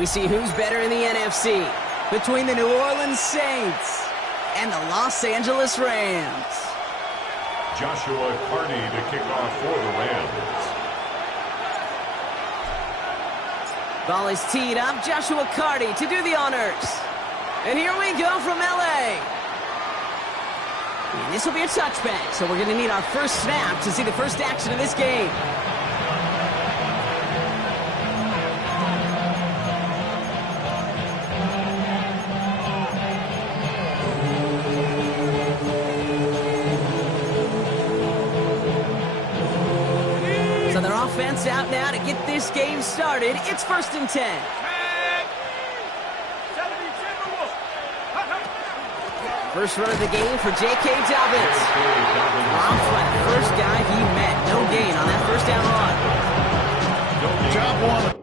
we see who's better in the NFC between the New Orleans Saints and the Los Angeles Rams. Joshua Carney to kick off for the Rams. Ball is teed up. Joshua Carney to do the honors. And here we go from L.A. And this will be a touchback, so we're going to need our first snap to see the first action of this game. So their offense out now to get this game started. It's 1st and 10. First run of the game for J.K. Dobbins. Dropped by the first guy he met. No gain on that first down run. Job one.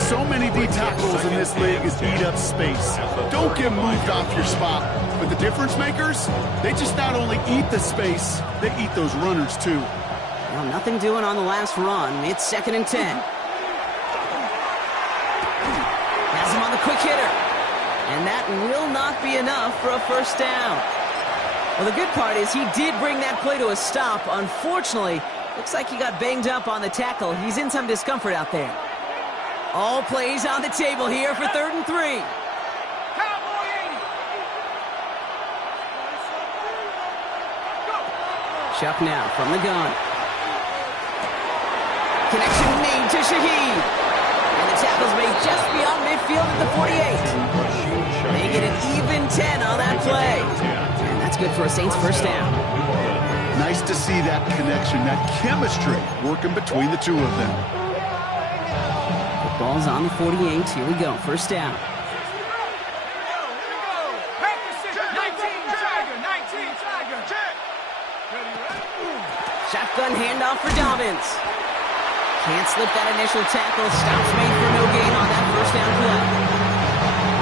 So many D tackles in this league is eat up space. Don't get moved off your spot. But the difference makers, they just not only eat the space, they eat those runners too. Well, nothing doing on the last run. It's 2nd and 10. Has him on the quick hitter. And that will not be enough for a first down. Well, the good part is he did bring that play to a stop. Unfortunately, looks like he got banged up on the tackle. He's in some discomfort out there. All plays on the table here for 3rd and 3. Chuck now from the gun. Connection made to Shaheed. And the tackle's made just beyond midfield at the 48. Make it an even 10 on that play. And that's good for a Saints first down. Nice to see that connection, that chemistry working between the two of them. Ball's on the 48. Here we go. First down. Shotgun handoff for Dobbins. Can't slip that initial tackle. Stops made for no gain on that first down play.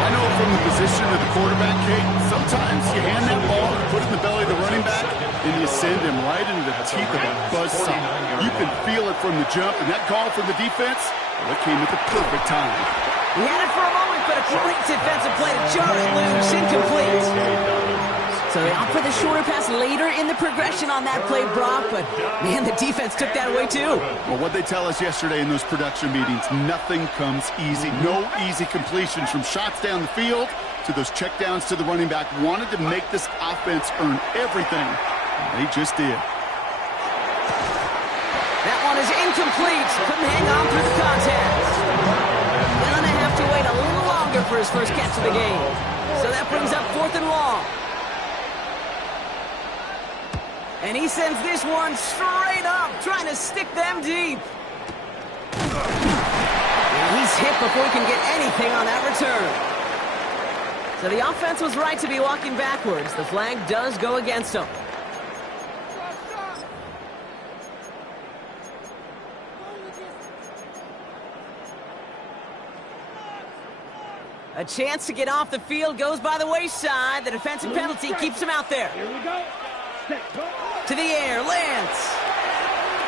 I know from the position of the quarterback, Kate, sometimes you hand that ball, put it in the belly of the running back, and you send him right into the teeth of a buzzsaw. You can feel it from the jump, and that call from the defense, well, it came at the perfect time. He had it for a moment, but a great defensive play to jar it loose. Incomplete. So they opt for the shorter pass later in the progression on that play, Brock, but, man, the defense took that away, too. Well, what they tell us yesterday in those production meetings, nothing comes easy. No easy completions from shots down the field to those checkdowns to the running back. Wanted to make this offense earn everything. They just did. That one is incomplete. Couldn't hang on through the contest. Gonna have to wait a little longer for his first catch of the game. So that brings up 4th and long. And he sends this one straight up, trying to stick them deep. And he's hit before he can get anything on that return. So the offense was right to be walking backwards. The flag does go against him. A chance to get off the field goes by the wayside. The defensive penalty keeps him out there. Here we go. To the air, Lance.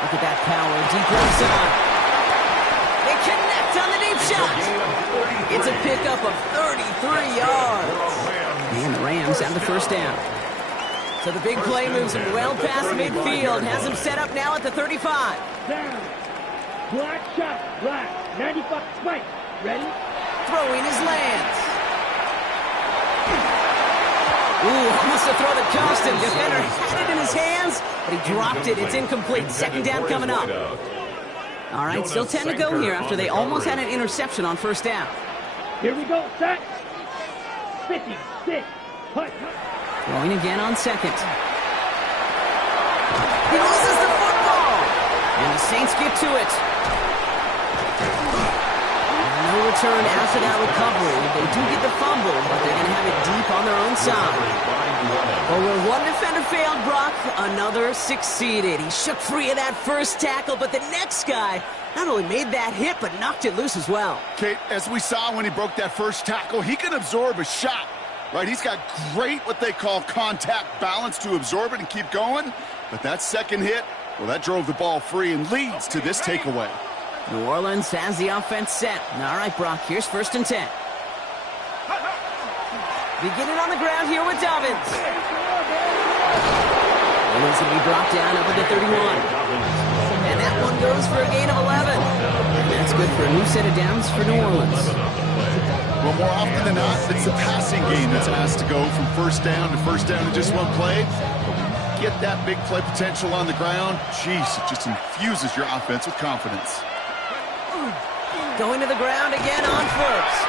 Look at that power, deep right side. They connect on the deep shot. It's a pickup of 33 yards. And the Rams have the first down. So the big play moves him well past midfield. Has him set up now at the 35. Down. Black shot. Black. 95. Spike. Ready? Throwing his Lance. Ooh, almost a throw that cost him. Defender had it in his hands, but he dropped it. It's incomplete. 2nd down coming up. All right, still 10 to go here after they almost had an interception on first down. Here we go. Set. 56. Putt. Throwing again on 2nd. He loses the football. And the Saints get to it. No return after that recovery. They do get the fumble, but they're going to have it deep inside. Well, where one defender failed, Brock, another succeeded. He shook free of that first tackle, but the next guy not only made that hit, but knocked it loose as well. Kate, as we saw when he broke that first tackle, he can absorb a shot, right? He's got great, what they call contact balance to absorb it and keep going. But that second hit, well, that drove the ball free and leads to this takeaway. New Orleans has the offense set. All right, Brock, here's 1st and 10. Beginning on the ground here with Dobbins. Williams will be brought down up at the 31. And that one goes for a gain of 11. And that's good for a new set of downs for New Orleans. Well, more often than not, it's the passing game that's asked to go from first down in just one play. Get that big play potential on the ground. Jeez, it just infuses your offense with confidence. Going to the ground again on first.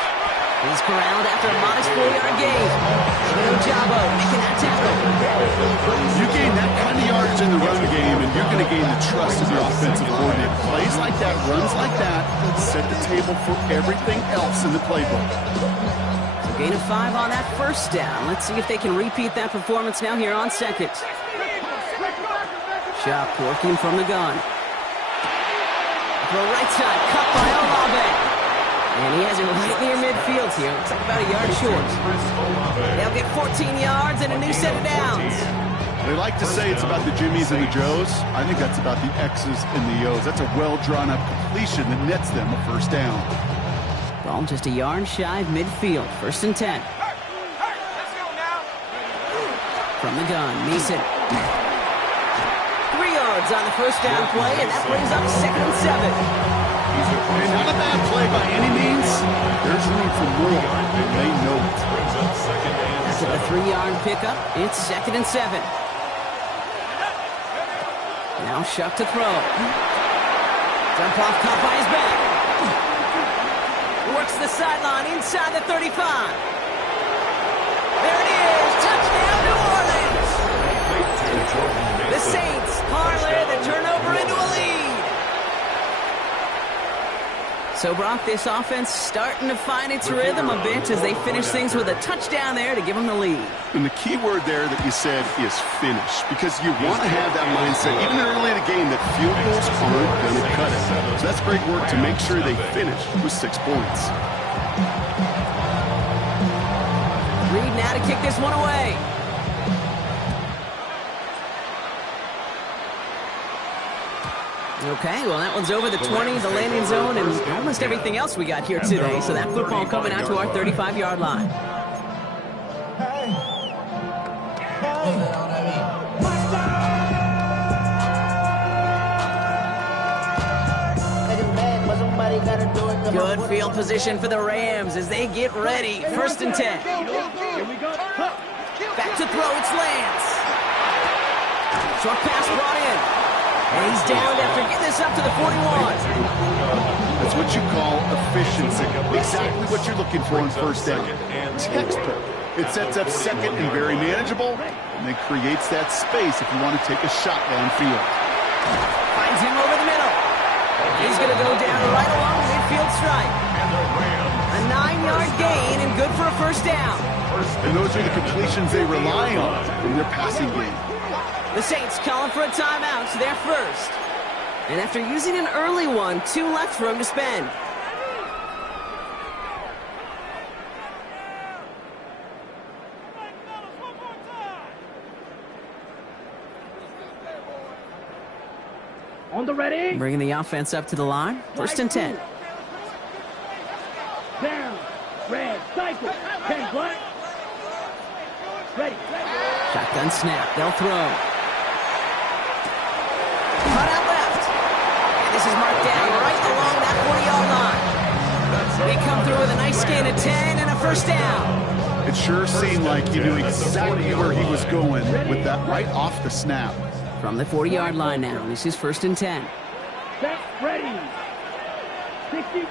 He's corralled after a modest 4-yard gain. Ojabo making that tackle. You gain that kind of yardage in the run game, and you're going to gain the trust of your offensive coordinator. Plays like that, runs like that, set the table for everything else in the playbook. So gain of 5 on that first down. Let's see if they can repeat that performance now here on second. Shop working from the gun. Throw right side, cut by Olave. And he has it right near midfield here. Looks like about a yard short. They'll get 14 yards and a new set of downs. They like to say it's about the Jimmies and the Joes. I think that's about the X's and the O's. That's a well-drawn-up completion that nets them a first down. Ball just a yard shy of midfield. 1st and 10. From the gun, Mason. 3 yards on the first down play, and that brings up 2nd and 7. And not a bad play by any means. There's room for more, and they know it. After the 3-yard pickup, it's 2nd and 7. Now Shuck to throw. Jump off caught by his back. Works the sideline inside the 35. There it is. Touchdown, New Orleans. The Saints parlay the turnover into a lead. So, Brock, this offense starting to find its rhythm a bit as they finish things with a touchdown there to give them the lead. And the key word there that you said is finish, because you want to have that mindset, even early in the game, that field goals aren't going to cut it. So that's great work to make sure they finish with 6 points. Reed now to kick this one away. Okay, well, that one's over the 20, the landing zone, and almost everything else we got here today. So that football coming out to our 35-yard line. Good field position for the Rams as they get ready. 1st and 10. Back to throw, it's Lance. Short pass brought in. And he's down after getting this up to the 41. That's what you call efficiency. Exactly what you're looking for on first down. Textbook. It sets up second and very manageable, and then creates that space if you want to take a shot downfield. Finds him over the middle. He's going to go down right along the midfield stripe. A 9-yard gain and good for a first down. And those are the completions they rely on in their passing game. The Saints calling for a timeout, so they're first. And after using an early one, 2 left for him to spend. On the ready. Bringing the offense up to the line. 1st and 10. Down. Red. Cycle. 10 black. Ready. Shotgun snap. They'll throw. Cut out left. And this is marked down right along that 40-yard line. They come through with a nice gain of 10 and a first down. It sure seemed like he knew exactly where he was going with that right off the snap. From the 40-yard line now. This is 1st and 10. Set. Ready. 60.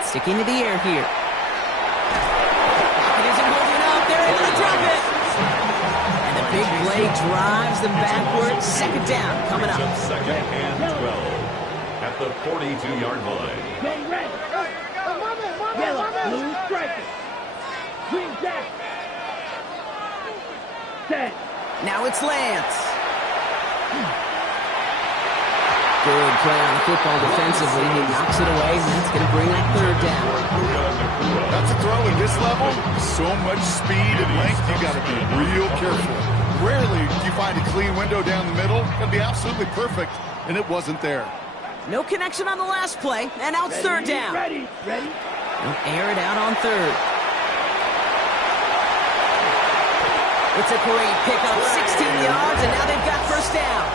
Sticking to the air here. It isn't holding up. They're able to drop it. And the big play drives them backwards. 2nd down coming up. 2nd and 12 at the 42-yard line. Go red. Yellow. Blue striker. Green jack. Set. Now it's Lance. Good play on the football defensively. He knocks it away, and that's going to bring up third down. That's a throw at this level. So much speed and length, you got to be real careful. Rarely do you find a clean window down the middle. It'll be absolutely perfect, and it wasn't there. No connection on the last play, and now it's third down. Ready. They'll air it out on third. It's a great pickup, 16 yards, and now they've got first down.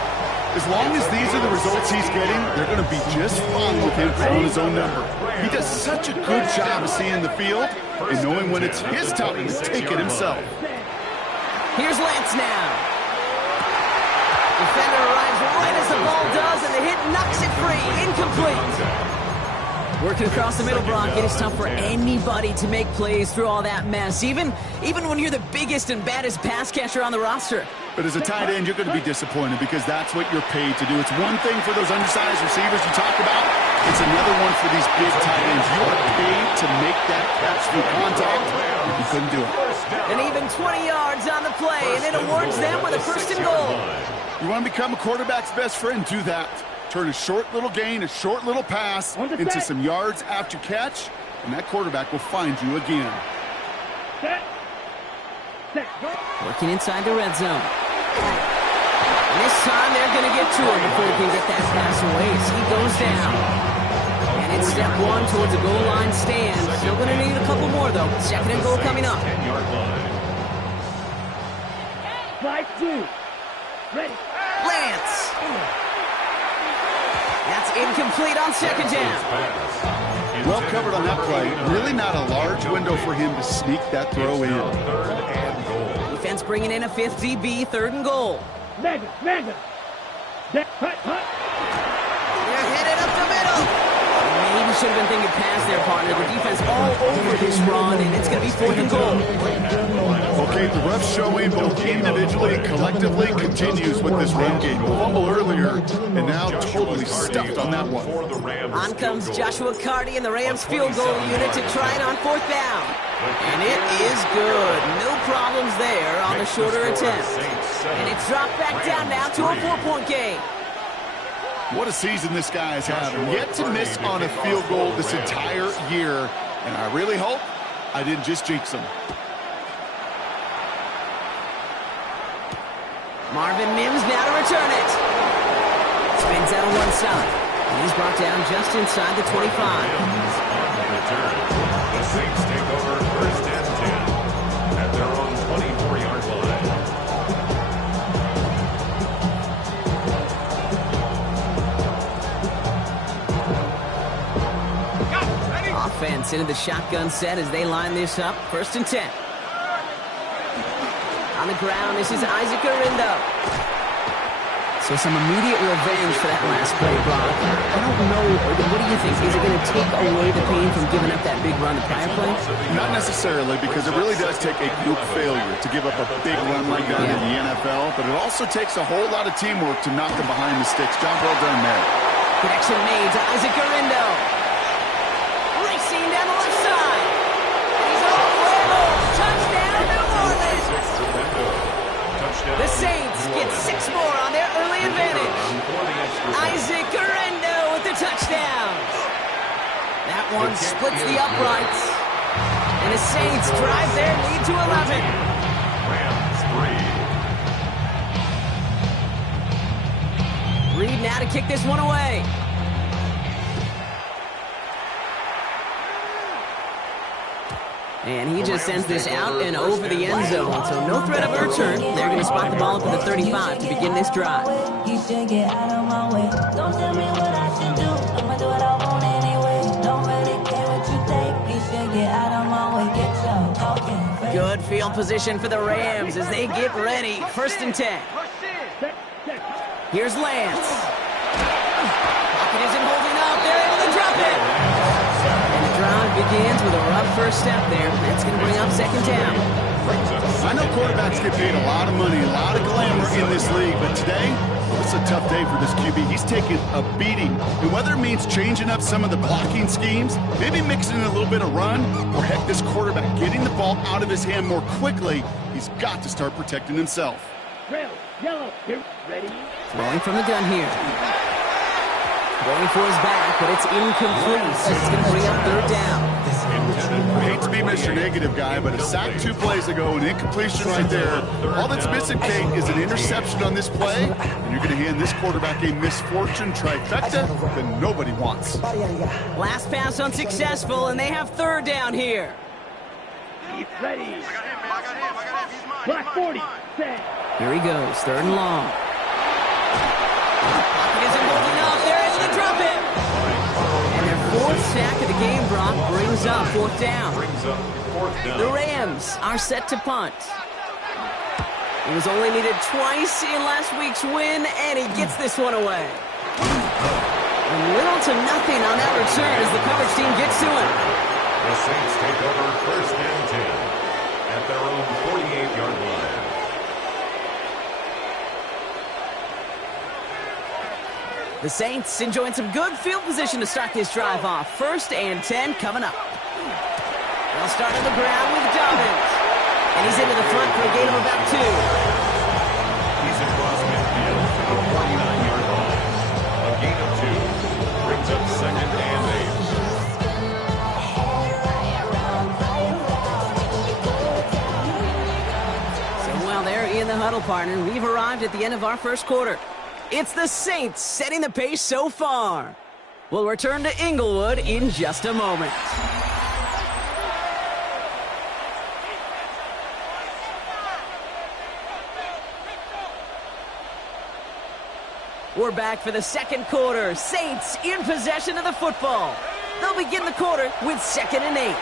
As long as these are the results he's getting, they're going to be just fine with him throwing his own number. He does such a good job of seeing the field and knowing when it's his time to take it himself. Here's Lance now. Defender arrives right as the ball does, and the hit knocks it free. Incomplete. Working across the middle, Brock, it is tough for anybody to make plays through all that mess, even when you're the biggest and baddest pass catcher on the roster. But as a tight end, you're going to be disappointed because that's what you're paid to do. It's one thing for those undersized receivers you talk about. It's another one for these big tight ends. You are paid to make that catch through contact. You couldn't do it. And even 20 yards on the play, and it awards them with a first and goal. You want to become a quarterback's best friend, do that. Turn a short little gain, a short little pass into some yards after catch, and that quarterback will find you again. Set. Working inside the red zone. And this time they're going to get to him before he can get that pass away as he goes down. And it's step one towards a goal line stand. Still going to need a couple more, though. Second and goal coming up. Slide 2. Ready. Lance. That's incomplete on second down. Well covered on that play. Really not a large window for him to sneak that throw in. Defense bringing in a fifth DB, third and goal. Mega. Hut. They're headed up the middle. Maybe should have been thinking pass there, partner. The defense all over this run, and it's going to be fourth and goal. Okay, the rough showing both individually and collectively continues with this run game. Fumble earlier, and now totally stuffed on that one. On comes Joshua Carty and the Rams field goal unit to try it on fourth down. And it is good. No problems there on the shorter attempt. And it's dropped back down now to a 4-point game. What a season this guy is having. Yet to miss on a field goal this entire year. And I really hope I didn't just jinx him. Marvin Mims now to return it. Spins out on one side. And he's brought down just inside the 25. The Saints take over first and 10 at their own 24-yard line. Offense into the shotgun set as they line this up. First and 10. On the ground, this is Isaac Arindo. So some immediate revenge for that last play, Brock. I don't know, what do you think? Is it going to take away the pain from giving up that big run the prior play? Not necessarily, because it really does take a group failure to give up a big run like that in the NFL, but it also takes a whole lot of teamwork to knock them behind the sticks. Job well done there. Connection made to Isaac Arindo. Racing down the left side. He's all the way home. Touchdown, New Orleans. The Saints get 6 more on their early advantage. Isaac Arindo with the touchdown. That one splits the uprights. And the Saints drive their lead to 11. Rams 3. Reed now to kick this one away. And he just sends this out and over the end zone. So no threat of a return. They're going to spot the ball up at the 35 to begin this drive. You should get out of my way. Don't tell me what I should do. I'ma do what I want anyway. Don't really care what you think. You should get out of my way. Get your talking. Good field position for the Rams as they get ready. First and 10. Here's Lance. Pocket isn't holding up. They're able to drop it. And the drive begins with a rough first step there. That's going to bring up second down. I know quarterbacks get paid a lot of money, a lot of glamour in this league, but today, it's a tough day for this QB. He's taking a beating. And whether it means changing up some of the blocking schemes, maybe mixing in a little bit of run, or heck, this quarterback getting the ball out of his hand more quickly, he's got to start protecting himself. Red, yellow, here, ready. Throwing from the gun here. Going for his back, but it's incomplete. So it's going to bring up third down. I hate to be Mr. Negative guy, but a sack 2 plays ago, an incompletion right there. All that's missing, Kate, is an interception on this play, and you're going to hand this quarterback a misfortune trifecta that nobody wants. Last pass unsuccessful, and they have third down here. He's ready. Black 40, set. Here he goes, third and long. Pocket isn't holding up. There is the drop it. And their fourth sack of the game, Brock, brings up fourth down. The Rams are set to punt. It was only needed twice in last week's win, and he gets this one away. Little to nothing on that return as the coverage team gets to him. The Saints take over first and 10 at their own 48-yard line. The Saints enjoying some good field position to start this drive off. First and 10 coming up. They'll start on the ground with Dobbins. And he's into the front for a gain of about 2. He's across midfield to the 49-yard line. A gain of 2 brings up second and 8. So while they're in the huddle, partner, we've arrived at the end of our first quarter. It's the Saints setting the pace so far. We'll return to Inglewood in just a moment. We're back for the second quarter. Saints in possession of the football. They'll begin the quarter with second and 8.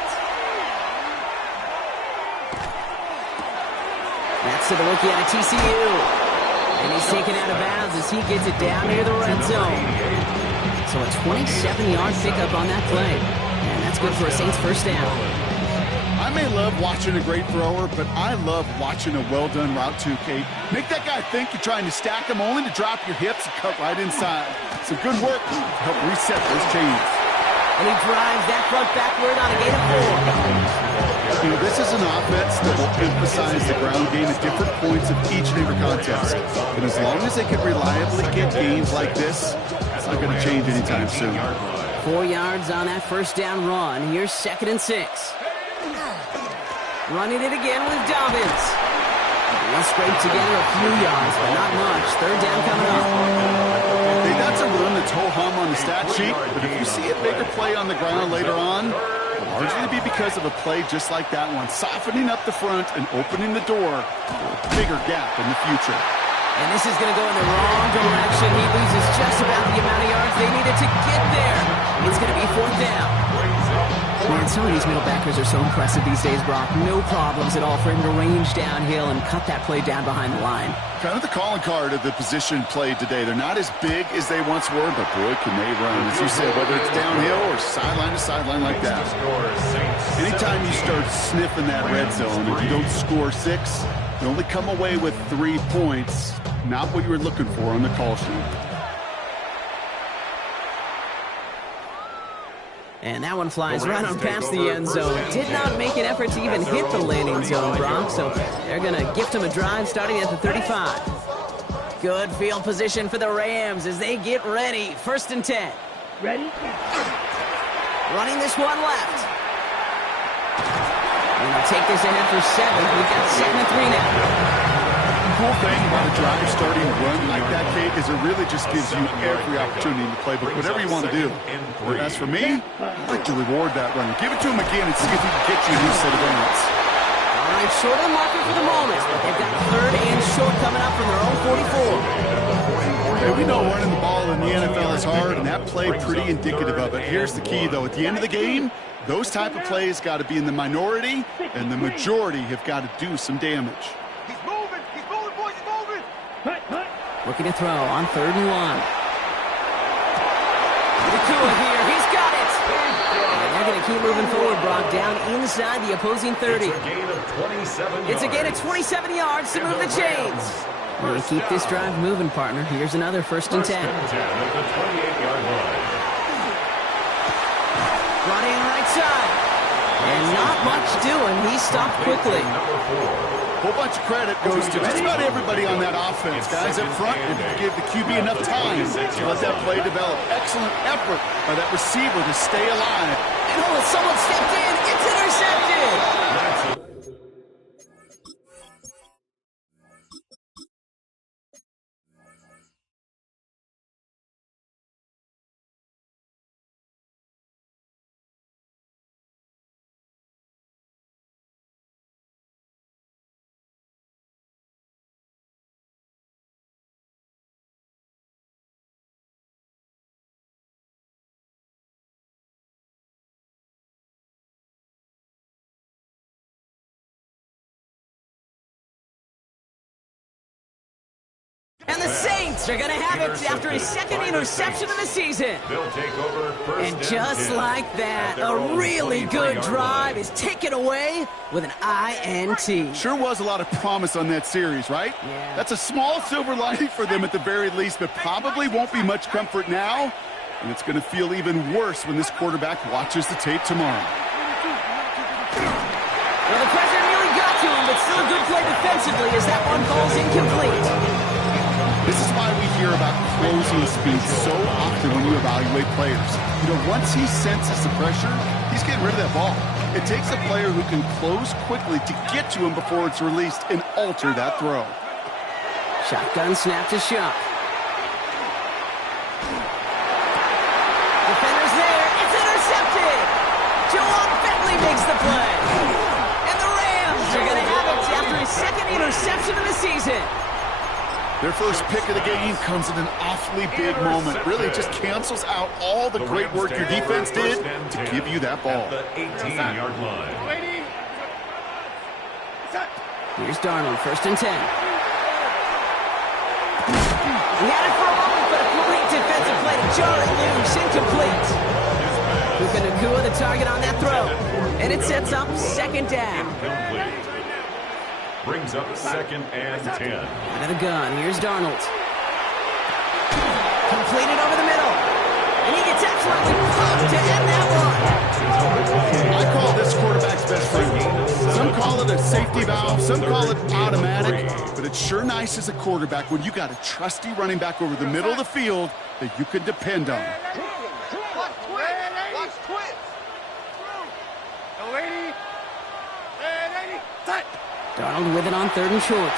That's to the rookie out of TCU. And he's taken out of bounds as he gets it down near the red zone. So a 27-yard pickup on that play. And that's good for a Saints first down. I may love watching a great thrower, but I love watching a well-done route too, Kate. Make that guy think you're trying to stack him only to drop your hips and cut right inside. Some good work to help reset those chains. And he drives that front backward on a gain of 4. You know, this is an offense that will emphasize the ground game at different points of each and every contest. And as long as they can reliably get gains like this, it's not going to change anytime soon. 4 yards on that first down run. Here's second and 6. Running it again with Dobbins. They'll scrape together a few yards, but not much. Third down coming up. Hey, that's a run that's ho-hum on the stat sheet, but if you see a bigger play on the ground later on, it'll largely be because of a play just like that one, softening up the front and opening the door for a bigger gap in the future. And this is going to go in the wrong direction. He loses just about the amount of yards they needed to get there. It's going to be fourth down. Man, some of these middle backers are so impressive these days, Brock. No problems at all for him to range downhill and cut that play down behind the line. Kind of the calling card of the position played today. They're not as big as they once were, but boy, can they run. As you said, whether it's downhill or sideline to sideline like that. Anytime you start sniffing that red zone, if you don't score 6, you only come away with 3 points. Not what you were looking for on the call sheet. And that one flies right on past the end zone. Did not make an effort to even hit the landing zone, Brock. So they're going to gift him a drive starting at the 35. Good field position for the Rams as they get ready. First and 10. Ready? Running this one left. And they'll take this ahead for 7. We've got second and 3 now. The cool thing about a drive starting run like that, Kate, is it really just gives you every opportunity in the playbook, whatever you want to do. But as for me, I'd like to reward that run. Give it to him again and see if he can get you a new set of downs. All right, short on marker for the moment, but they've got third and short coming up from their own 44. Hey, we know running the ball in the NFL is hard, and that play pretty indicative of it. Here's the key, though. At the end of the game, those type of plays got to be in the minority, and the majority have got to do some damage. Looking to throw on third and 1. Nakua here, he's got it! And they're going to keep moving forward, Brock, down inside the opposing 30. It's a gain of 27 yards to move the chains. We'll keep this drive moving, partner. Here's another first and 10. At the 28-yard line. Running right side. And not much doing. He stopped quickly. A whole bunch of credit goes to just about everybody on that offense. Guys up front, and give the QB enough time to let that play develop. Excellent effort by that receiver to stay alive. And oh, someone stepped in. It's intercepted. And the Saints are going to have it after his second interception of the season. They'll take over first And just like that, a really good drive is taken away with an INT. Sure was a lot of promise on that series, right? Yeah. That's a small silver lining for them at the very least, but probably won't be much comfort now. And it's going to feel even worse when this quarterback watches the tape tomorrow. Well, the pressure nearly got to him, but still a good play defensively as that one falls incomplete. This is why we hear about closing speed so often when you evaluate players. You know, once he senses the pressure, he's getting rid of that ball. It takes a player who can close quickly to get to him before it's released and alter that throw. Shotgun snap to Shuck. Defender's there. It's intercepted. Juwan Bentley makes the play. And the Rams are going to have it after his second interception of the season. Their first pick of the game comes at an awfully big moment. Really just cancels out all the great work your defense did to give you that ball. The 18-yard line. Here's Darnold, 1st and 10. He had it for a moment, but a great defensive play to jar it loose, incomplete. Puka Nacua the target on that throw. And it sets up 2nd down. Brings up 2nd and 10. Out of the gun, here's Darnold. Completed over the middle. And he gets absolutely pumped to end that one. I call this quarterback's best friend. Some call it a safety valve, some call it automatic, but it's sure nice as a quarterback when you got a trusty running back over the middle of the field that you can depend on. Darnold with it on 3rd and short.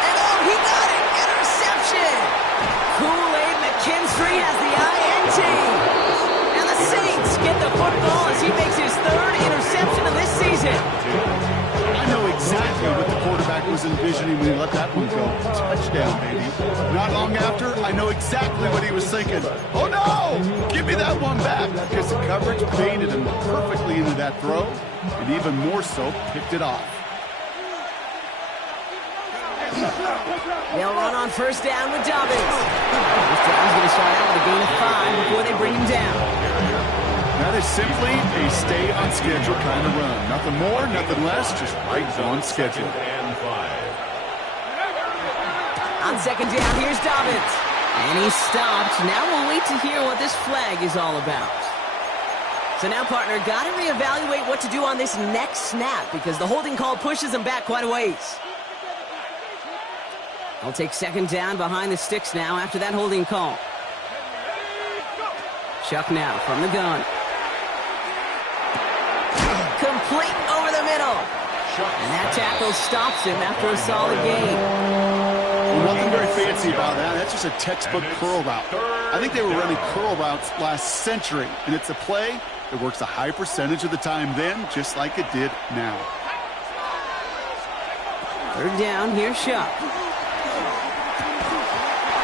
And oh, he got it! Interception! Kool-Aid McKinstry has the INT. And the Saints get the football as he makes his 3rd interception of this season. I know exactly what the quarterback was envisioning when he let that one go. Touchdown, baby. Not long after, I know exactly what he was thinking. Oh, no! Give me that one back, because the coverage baited him perfectly into that throw, and even more so, picked it off. They'll run on 1st down with Dobbins. This drive's going to start out with a gain of 5 before they bring him down. That is simply a stay-on-schedule kind of run. Nothing more, nothing less, just right on schedule. And 5. On 2nd down, here's Dobbins. And he stopped. Now we'll wait to hear what this flag is all about. So now, partner, got to reevaluate what to do on this next snap because the holding call pushes him back quite a ways. I'll take 2nd down behind the sticks now after that holding call. Chuck now from the gun. Complete over the middle. And that tackle stops him after a solid gain. Well, nothing very fancy about that. That's just a textbook curl route. I think they were running curl routes last century, and it's a play that works a high percentage of the time then, just like it did now. 3rd down, here's Shuck.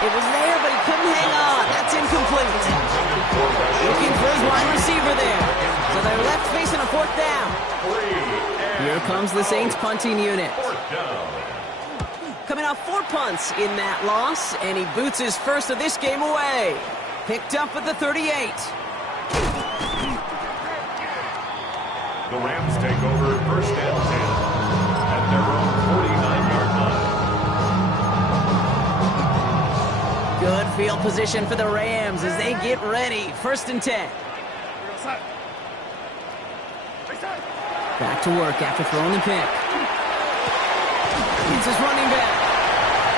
It was there, but he couldn't hang on. That's incomplete. Looking for his wide receiver there. So they're left facing a 4th down. Here comes the Saints punting unit. Coming off 4 punts in that loss, and he boots his first of this game away. Picked up at the 38. The Rams take over 1st and 10 at their own 49-yard line. Good field position for the Rams as they get ready. 1st and 10. Back to work after throwing the pick. It's his running back.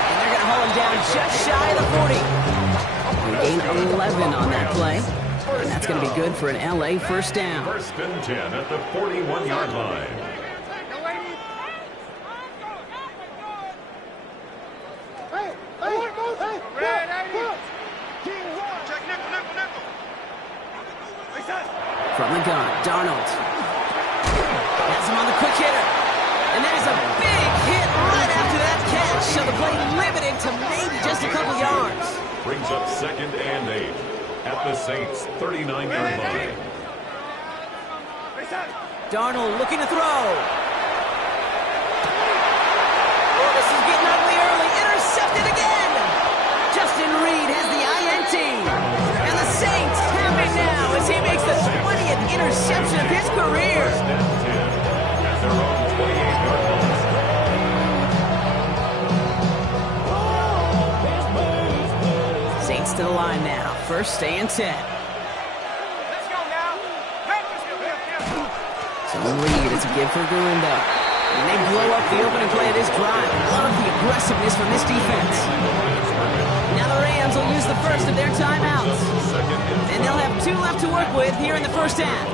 And they're going to haul him down just shy of the 40. They gain 11 on that play. And that's going to be good for an LA first down. First and 10 at the 41-yard line. From the gun, Darnold. Has him on the quick hitter. And there's a big hit right after that catch. So the play limited to maybe just a couple yards. Brings up 2nd and 8 at the Saints' 39-yard line. Darnold looking to throw. Oh, this is getting ugly early. Intercepted again. Justin Reed has the INT. And the Saints have it now as he makes the 20th interception of his career. First and 10 at their own 28-yard line. Saints to the line now. First and 10. So Reed, it's a give for Garundo. And they blow up the opening play of this drive. Love the aggressiveness from this defense. Now the Rams will use the first of their timeouts. And they'll have 2 left to work with here in the first half.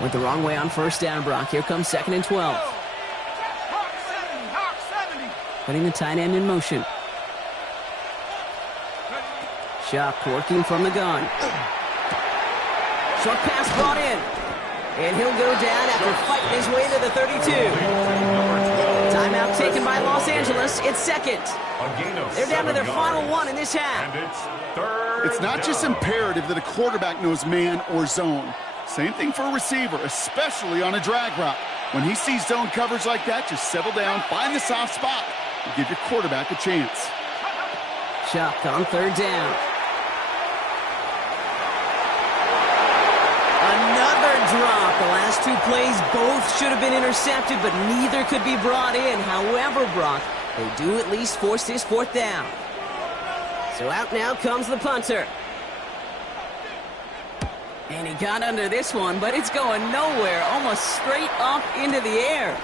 Went the wrong way on first down, Brock. Here comes 2nd and 12. Putting the tight end in motion. Shock working from the gun. Short pass brought in. And he'll go down after fighting his way to the 32. Timeout taken by Los Angeles. It's second. They're down to their final one in this half. And it's third. It's not just imperative that a quarterback knows man or zone. Same thing for a receiver, especially on a drag route. When he sees zone coverage like that, just settle down, find the soft spot, and give your quarterback a chance. Shock on 3rd down. Another drop. The last 2 plays both should have been intercepted, but neither could be brought in. However, Brock, they do at least force this 4th down. So out now comes the punter. And he got under this one, but it's going nowhere, almost straight up into the air.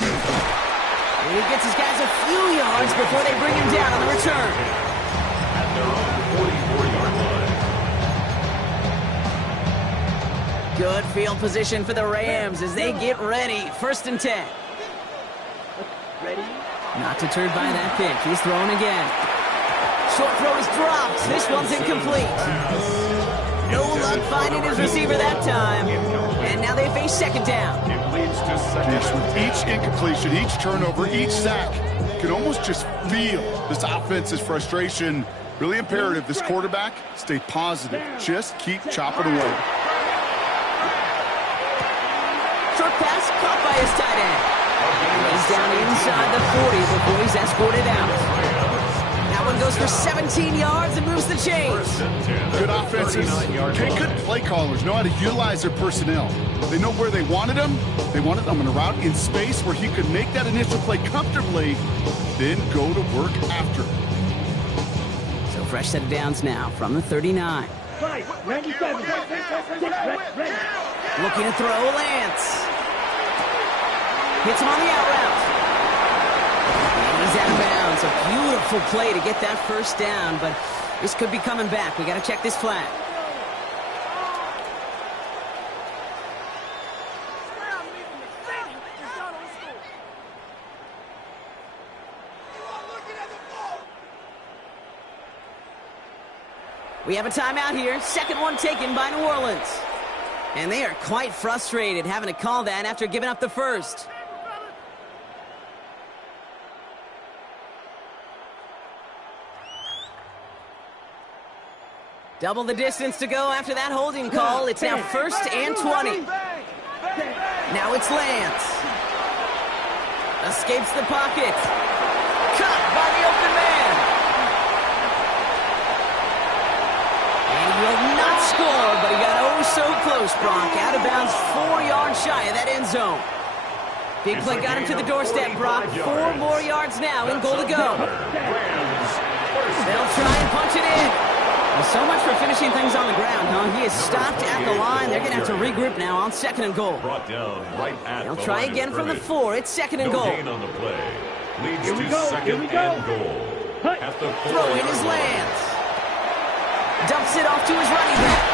And he gets his guys a few yards before they bring him down on the return. At their own 44-yard line. Good field position for the Rams as they get ready. 1st and 10. Ready? Not deterred by that pick. He's throwing again. Short throw is dropped. This one's incomplete. No luck finding his receiver that time. And now they face 2nd down. It leads to second. With each incompletion, each turnover, each sack, you can almost just feel this offense's frustration. Really imperative this quarterback stay positive. Just keep chopping away. Short pass caught by his tight end. He's down inside the 40 before he's escorted out. That one goes for 17 yards and moves the chains. Good offenses, good play callers know how to utilize their personnel. They know where they wanted him. They wanted him on a route in space where he could make that initial play comfortably, then go to work after. So fresh set of downs now from the 39. 97. Ready. Looking to throw, Lance. Hits him on the out route. And he's out of bounds. A beautiful play to get that first down, but this could be coming back. We got to check this flag. We have a timeout here. 2nd one taken by New Orleans. And they are quite frustrated having to call that after giving up the first. Double the distance to go after that holding call. It's now 1st and 20. Now it's Lance. Escapes the pocket. Cut by the open man. And he will not score, but he got oh so close, Brock. Out of bounds 4 yards shy of that end zone. Big play got him to the doorstep, Brock. 4 more yards now and goal to go. They'll try and punch it in. Well, so much for finishing things on the ground, huh? He is stopped at the line. They're going to have to regroup now on 2nd and goal. Brought down right at They'll the try line again of from the scrimmage. 4. It's 2nd and No goal. gain on the play. Leads Here we to go, 2nd here we go. and goal. At the Throw in 4-yard his line. lands. Dumps it off to his running back.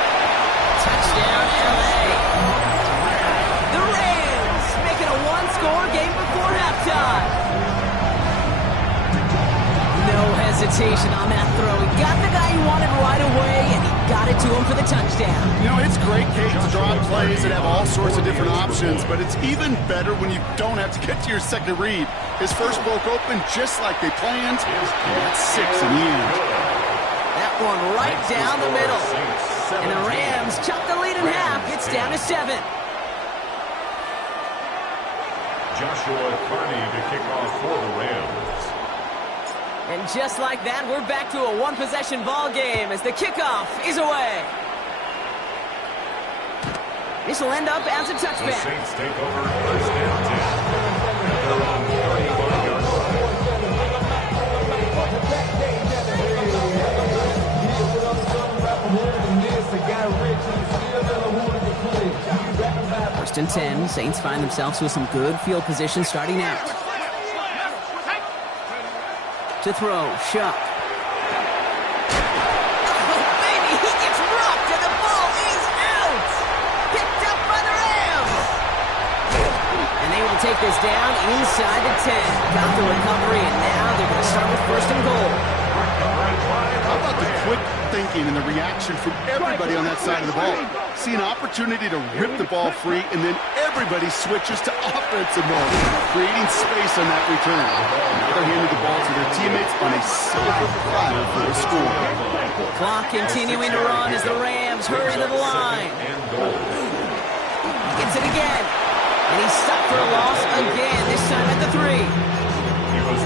Touchdown, LA. The Rams making a one-score game before halftime. No hesitation on that throw. He got the guy he wanted right away, and he got it to him for the touchdown. You know, it's great, Kate, to draw plays that have all sorts of different options, but it's even better when you don't have to get to your second read. His first broke open just like they planned, and that's 6 in the end. That one right down the middle. And the Rams chop the lead in half. It's down to 7. Joshua Carney to kick off for the Rams. And just like that, we're back to a one-possession ball game as the kickoff is away. This will end up as a The touchback. Saints take over 1st and 10. At their own 35-yard line. 1st and 10. Saints find themselves with some good field position starting out. To throw, Shuck. Oh, baby, he gets rocked and the ball is out. Picked up by the Rams. And they will take this down inside the 10. Got the recovery, and now they're going to start with 1st and goal. How about the quick thinking and the reaction from everybody on that side of the ball? See an opportunity to rip the ball free, and then everybody switches to offensive mode, creating space on that return. Now they're handing the ball to their teammates on a silver platter for the score. Clock continuing to run as the Rams hurry to the line. And goal. Gets it again. And he's stuck for a loss again, this time at the 3.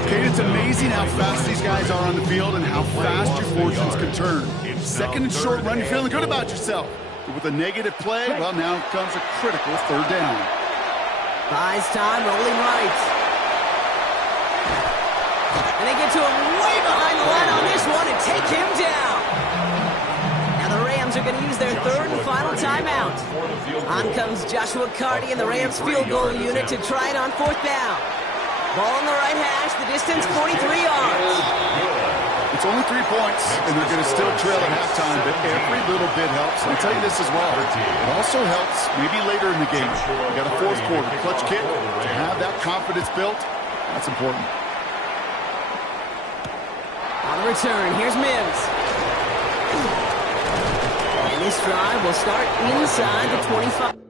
Kate, it's amazing how fast these guys are on the field and how fast your fortunes can turn. 2nd and short run, you're feeling good about yourself. But with a negative play, well, now comes a critical 3rd down. Buys time, rolling right. And they get to him way behind the line on this one and take him down. Now the Rams are going to use their 3rd and final timeout. On comes Joshua Carney and the Rams field goal unit to try it on 4th down. Ball on the right hash, the distance 43 yards. It's only 3 points, and they're going to still trail at halftime, but every little bit helps. I'll tell you this as well. It also helps maybe later in the game. You got a 4th quarter clutch kick. To have that confidence built, that's important. On the return, here's Mims. And this drive will start inside the 25.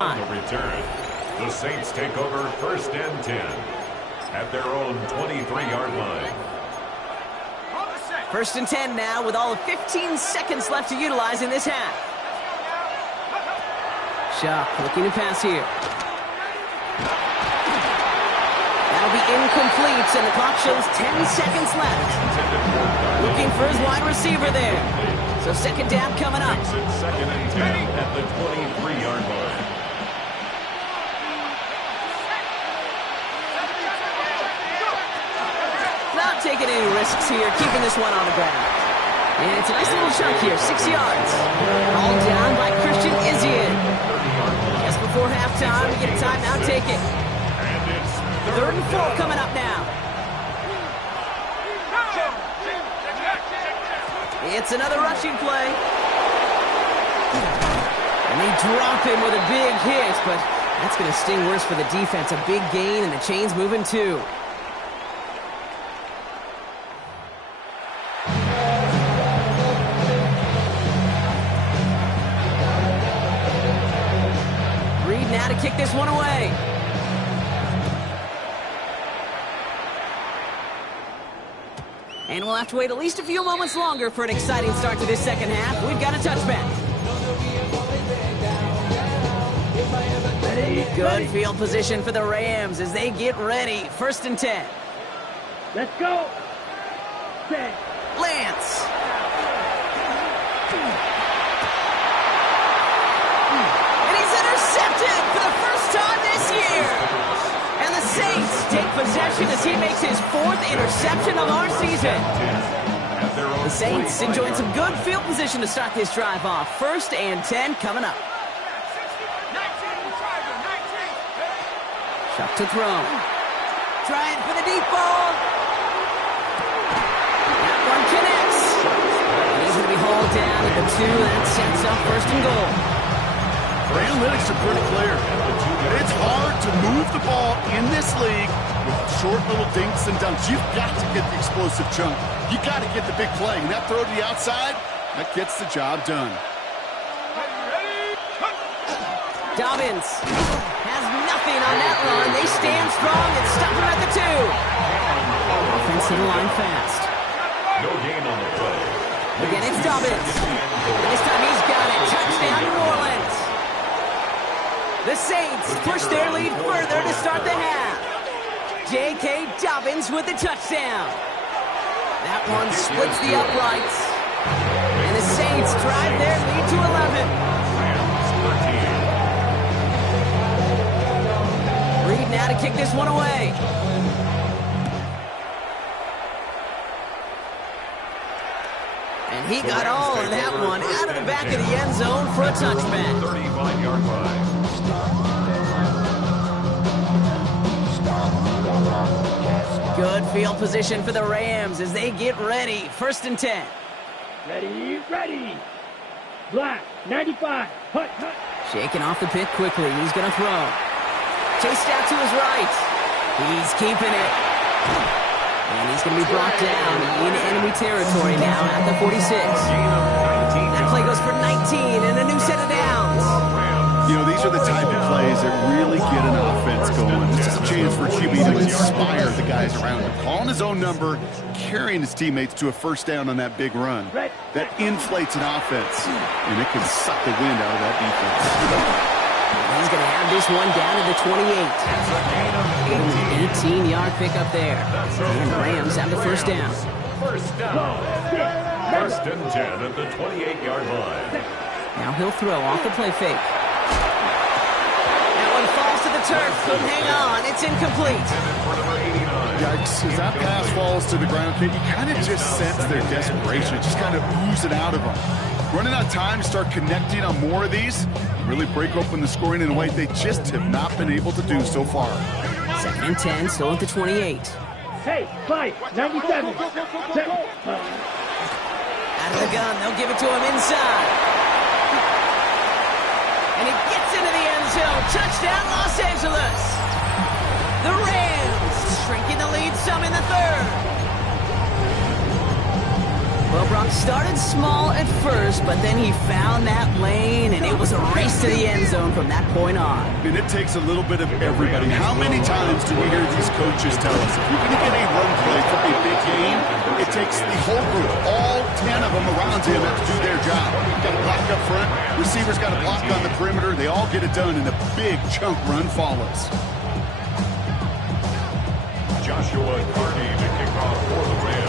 On the return, the Saints take over 1st and 10 at their own 23-yard line. 1st and 10 now with all of 15 seconds left to utilize in this half. Shuck looking to pass here. That'll be incomplete, and the clock shows 10 seconds left. Looking for his wide receiver there. So 2nd down coming up. Makes it 2nd and 10 at the 23-yard line. Not taking any risks here, keeping this one on the ground. And it's a nice little chunk here, 6 yards. All down by Christian Izien. Just before halftime, we get a timeout, take it. And it's 3rd and 4 coming up now. It's another rushing play. And they drop him with a big hit, but that's going to sting worse for the defense. A big gain, and the chain's moving too. Reed now to kick this one away. And we'll have to wait at least a few moments longer for an exciting start to this 2nd half. We've got a touchback. Ready? Good field position for the Rams as they get ready. 1st and 10. Let's go. Set. Lance. And he's intercepted for the first time this year. And the Saints take possession as he makes his 4th interception of our season. The Saints enjoying some good field position to start this drive off. 1st and 10 coming up. Chuck to throw. Trying for the deep ball. That one connects. He's going to be hauled down at the 2. That sets up 1st and goal. The analytics are pretty clear. It's hard to move the ball in this league with short little dinks and dunks. You've got to get the explosive chunk. You got to get the big play. And that throw to the outside, that gets the job done. Dobbins has nothing on that run. They stand strong and stop him at the 2. Offensive line fast. No gain on the play. Again, it's Dobbins. This time he's got it. Touchdown, New Orleans. The Saints push their lead further to start the half. J.K. Dobbins with the touchdown. That one splits the uprights. And the Saints drive their lead to 11. Reed now to kick this one away. And he got all of that one out of the back of the end zone for a touchback. 35-yard line. Good field position for the Rams as they get ready. 1st and 10. Ready, ready. Black, 95. Hut, hut. Shaking off the pit quickly. He's going to throw. Chased out to his right. He's keeping it. And he's going to be brought down in enemy territory now at the 46. That play goes for 19 and a new set of downs. You know, these are the type of plays that really get an offense going. This is a chance for QB to inspire the guys around him. Calling his own number, carrying his teammates to a 1st down on that big run. That inflates an offense, and it can suck the wind out of that defense. He's going to have this one down to the 28. 18-yard pickup there. And the Rams have the 1st down. 1st and 10 at the 28-yard line. Now he'll throw off the play fake. That one falls to the turf. Couldn't hang on. It's incomplete. Yikes, as that pass falls to the ground, you kind of just sense their desperation, just kind of oozing out of them. Running out of time to start connecting on more of these, really break open the scoring in a way they just have not been able to do so far. 2nd and 10, still at the 28. Hey, 5, 97. Set. Out of the gun, they'll give it to him inside. And he gets into the end zone. Touchdown, Los Angeles. The Rams shrinking the lead some in the 3rd. Well, Brock started small at first, but then he found that lane, and it was a race to the end zone from that point on. And it takes a little bit of everybody. How many times do we hear these coaches tell us, if you're going to get a run play for a big game, it takes the whole group, all 10 of them around him have to do their job. Got to block up front, receivers got to block on the perimeter, they all get it done, and a big chunk run follows. Joshua Carney to kick off for the Rams.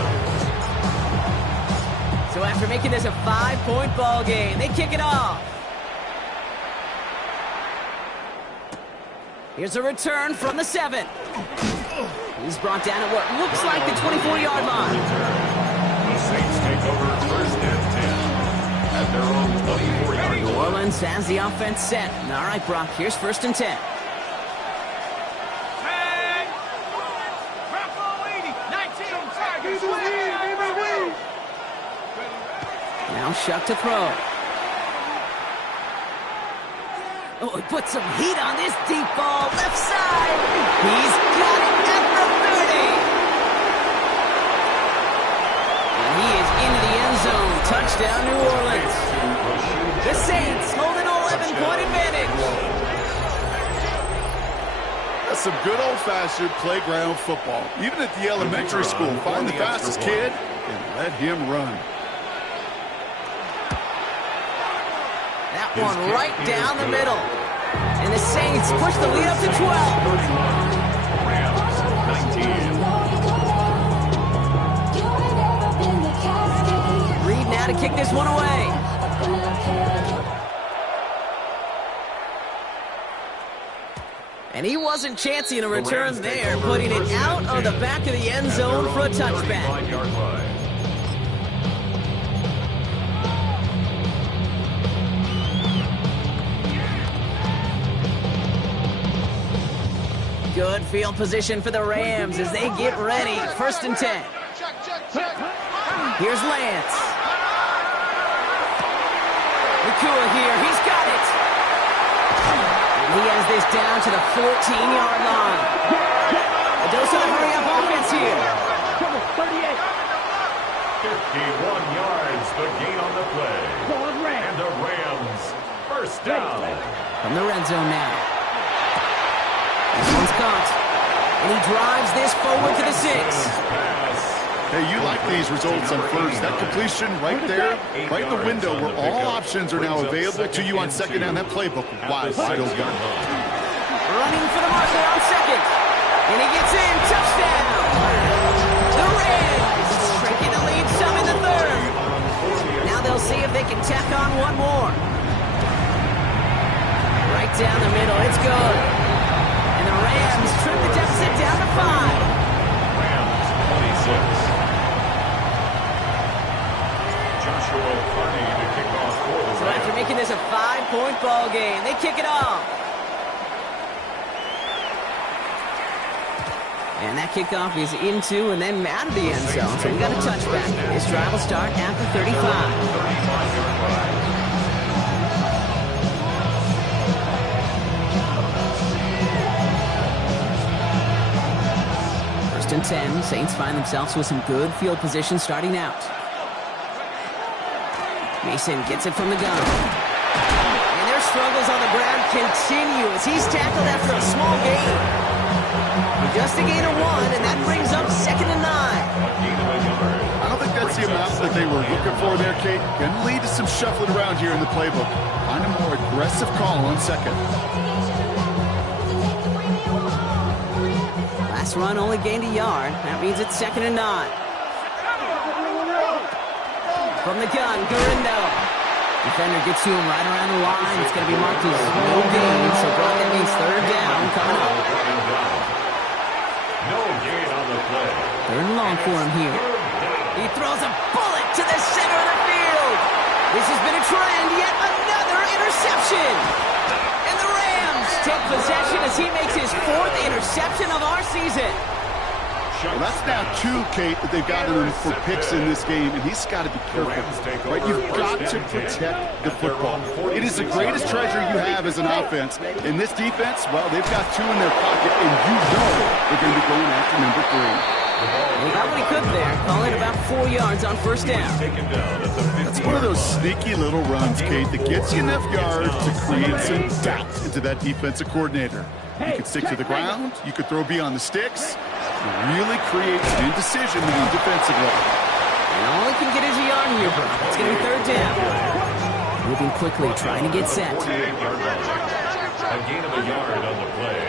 So after making this a 5-point ball game, they kick it off. Here's a return from the 7. He's brought down at what looks like the 24-yard line. The Saints take over 1st and 10 at their own 24-yard line. New Orleans has the offense set. All right, Brock, here's 1st and 10. Now Shuck to throw. Oh, he put some heat on this deep ball. Left side. He's got it at the 30. And he is into the end zone. Touchdown, New Orleans. The Saints hold an 11-point advantage. That's some good old-fashioned playground football. Even at the elementary school, find the fastest kid and let him run. That one right down the middle. And the Saints push the lead up to 12. Rams 19. Reed now to kick this one away. And he wasn't chancing a return there, putting it out of the back of the end zone for a touchback. 35-yard line. Good field position for the Rams as they get ready. 1st and 10. Here's Lance. Nakua here. He's got it. And he has this down to the 14-yard line. A dose of the hurry-up offense here. 51 yards, the gain on the play. And the Rams, first down. From the red zone now. This one's caught. And he drives this forward to the 6. Hey, you like these results on first. That completion right there, right in the window where all options are now available to you on second down. That playbook wide open. Running for the marker on second. And he gets in. Touchdown. The Rams shrinking the lead some in the 3rd. Now they'll see if they can tack on one more. Right down the middle. It's good. And the Rams trim the deficit down to 5. Rams 26. Joshua Carney to kick off for the So after making this a 5-point ball game, they kick it off. And that kickoff is into and then out of the end zone. So we got a touchback. This drive will start at the 35. 35-yard line. First and 10. Saints find themselves with some good field position starting out. Mason gets it from the gun. And their struggles on the ground continue as he's tackled after a small gain. Just a gain of 1, and that brings up 2nd and 9. I don't think that's the amount that they were looking for there, Kate. Going to lead to some shuffling around here in the playbook. Find a more aggressive call on second. Last run only gained a yard. That means it's 2nd and 9. From the gun, Garindo. Defender gets to him right around the line. It's going to be marked as no gain, so that means 3rd down coming up. No gain on the play. 3rd and long for him here. He throws a bullet to the center of the field. This has been a trend, yet another interception. And the Rams take possession as he makes his 4th interception of our season. Well, that's now 2, Kate, that they've got him for picks in this game, and he's got to be careful. Right? You've got to protect the football. It is the greatest treasure you have as an offense. In this defense, well, they've got 2 in their pocket, and you know they're going to be going after number 3. He got what he could there, calling about 4 yards on 1st down. That's one of those sneaky little runs, Kate, that gets you enough yards to create some doubt into that defensive coordinator. You could stick to the ground, you could throw beyond the sticks, really create an indecision defensively. And all he can get is a yard here, bro. It's going to be 3rd down. Moving quickly, trying to get set. A gain of a yard on the play.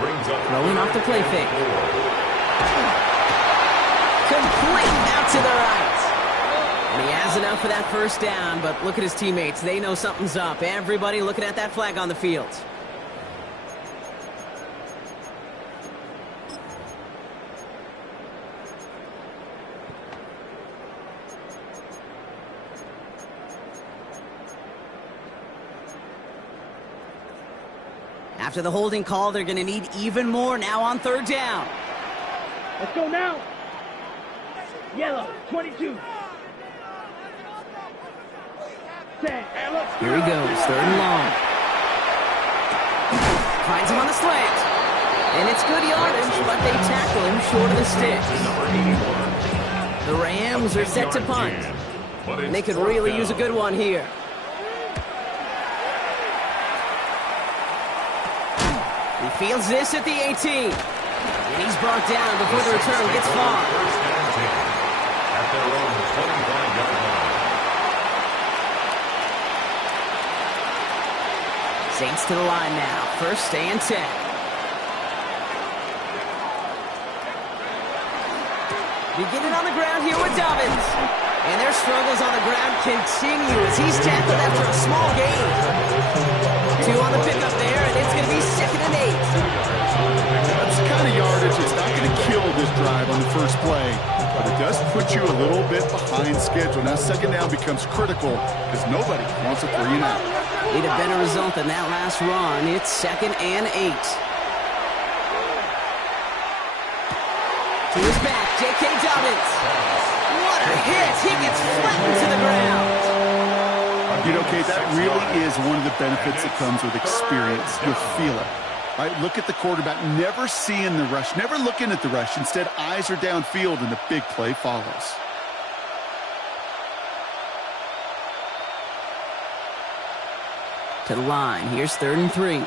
Brings up Throwing off the play fake. Complete out to the right. And he has enough for that 1st down, but look at his teammates. They know something's up. Everybody looking at that flag on the field. After the holding call, they're going to need even more now on 3rd down. Let's go now. Yellow, 22. Set. Here he goes, 3rd and long. Finds him on the slant. And it's good yardage, but they tackle him short of the sticks. The Rams are set to punt. And they could really use a good one here. He fields this at the 18. And he's brought down before the return gets far. First and 10 at their own 25-yard line. Saints to the line now. First and 10. Beginning on the ground here with Dobbins. And their struggles on the ground continue as he's tackled after a small gain. 2 on the pickup there, and it's going to be 2nd and 8. That's the kind of yardage that's not going to kill this drive on the first play, but it does put you a little bit behind schedule. Now 2nd down becomes critical because nobody wants a 3 and out. Need a better result than that last run. It's 2nd and 8. To his back, J.K. Dobbins. What a hit! He gets flattened to the ground. You know, Kate, that really is one of the benefits that comes with experience. You'll feel it. Right? Look at the quarterback, never seeing the rush, never looking at the rush. Instead, eyes are downfield, and the big play follows. To the line. Here's 3rd and 3.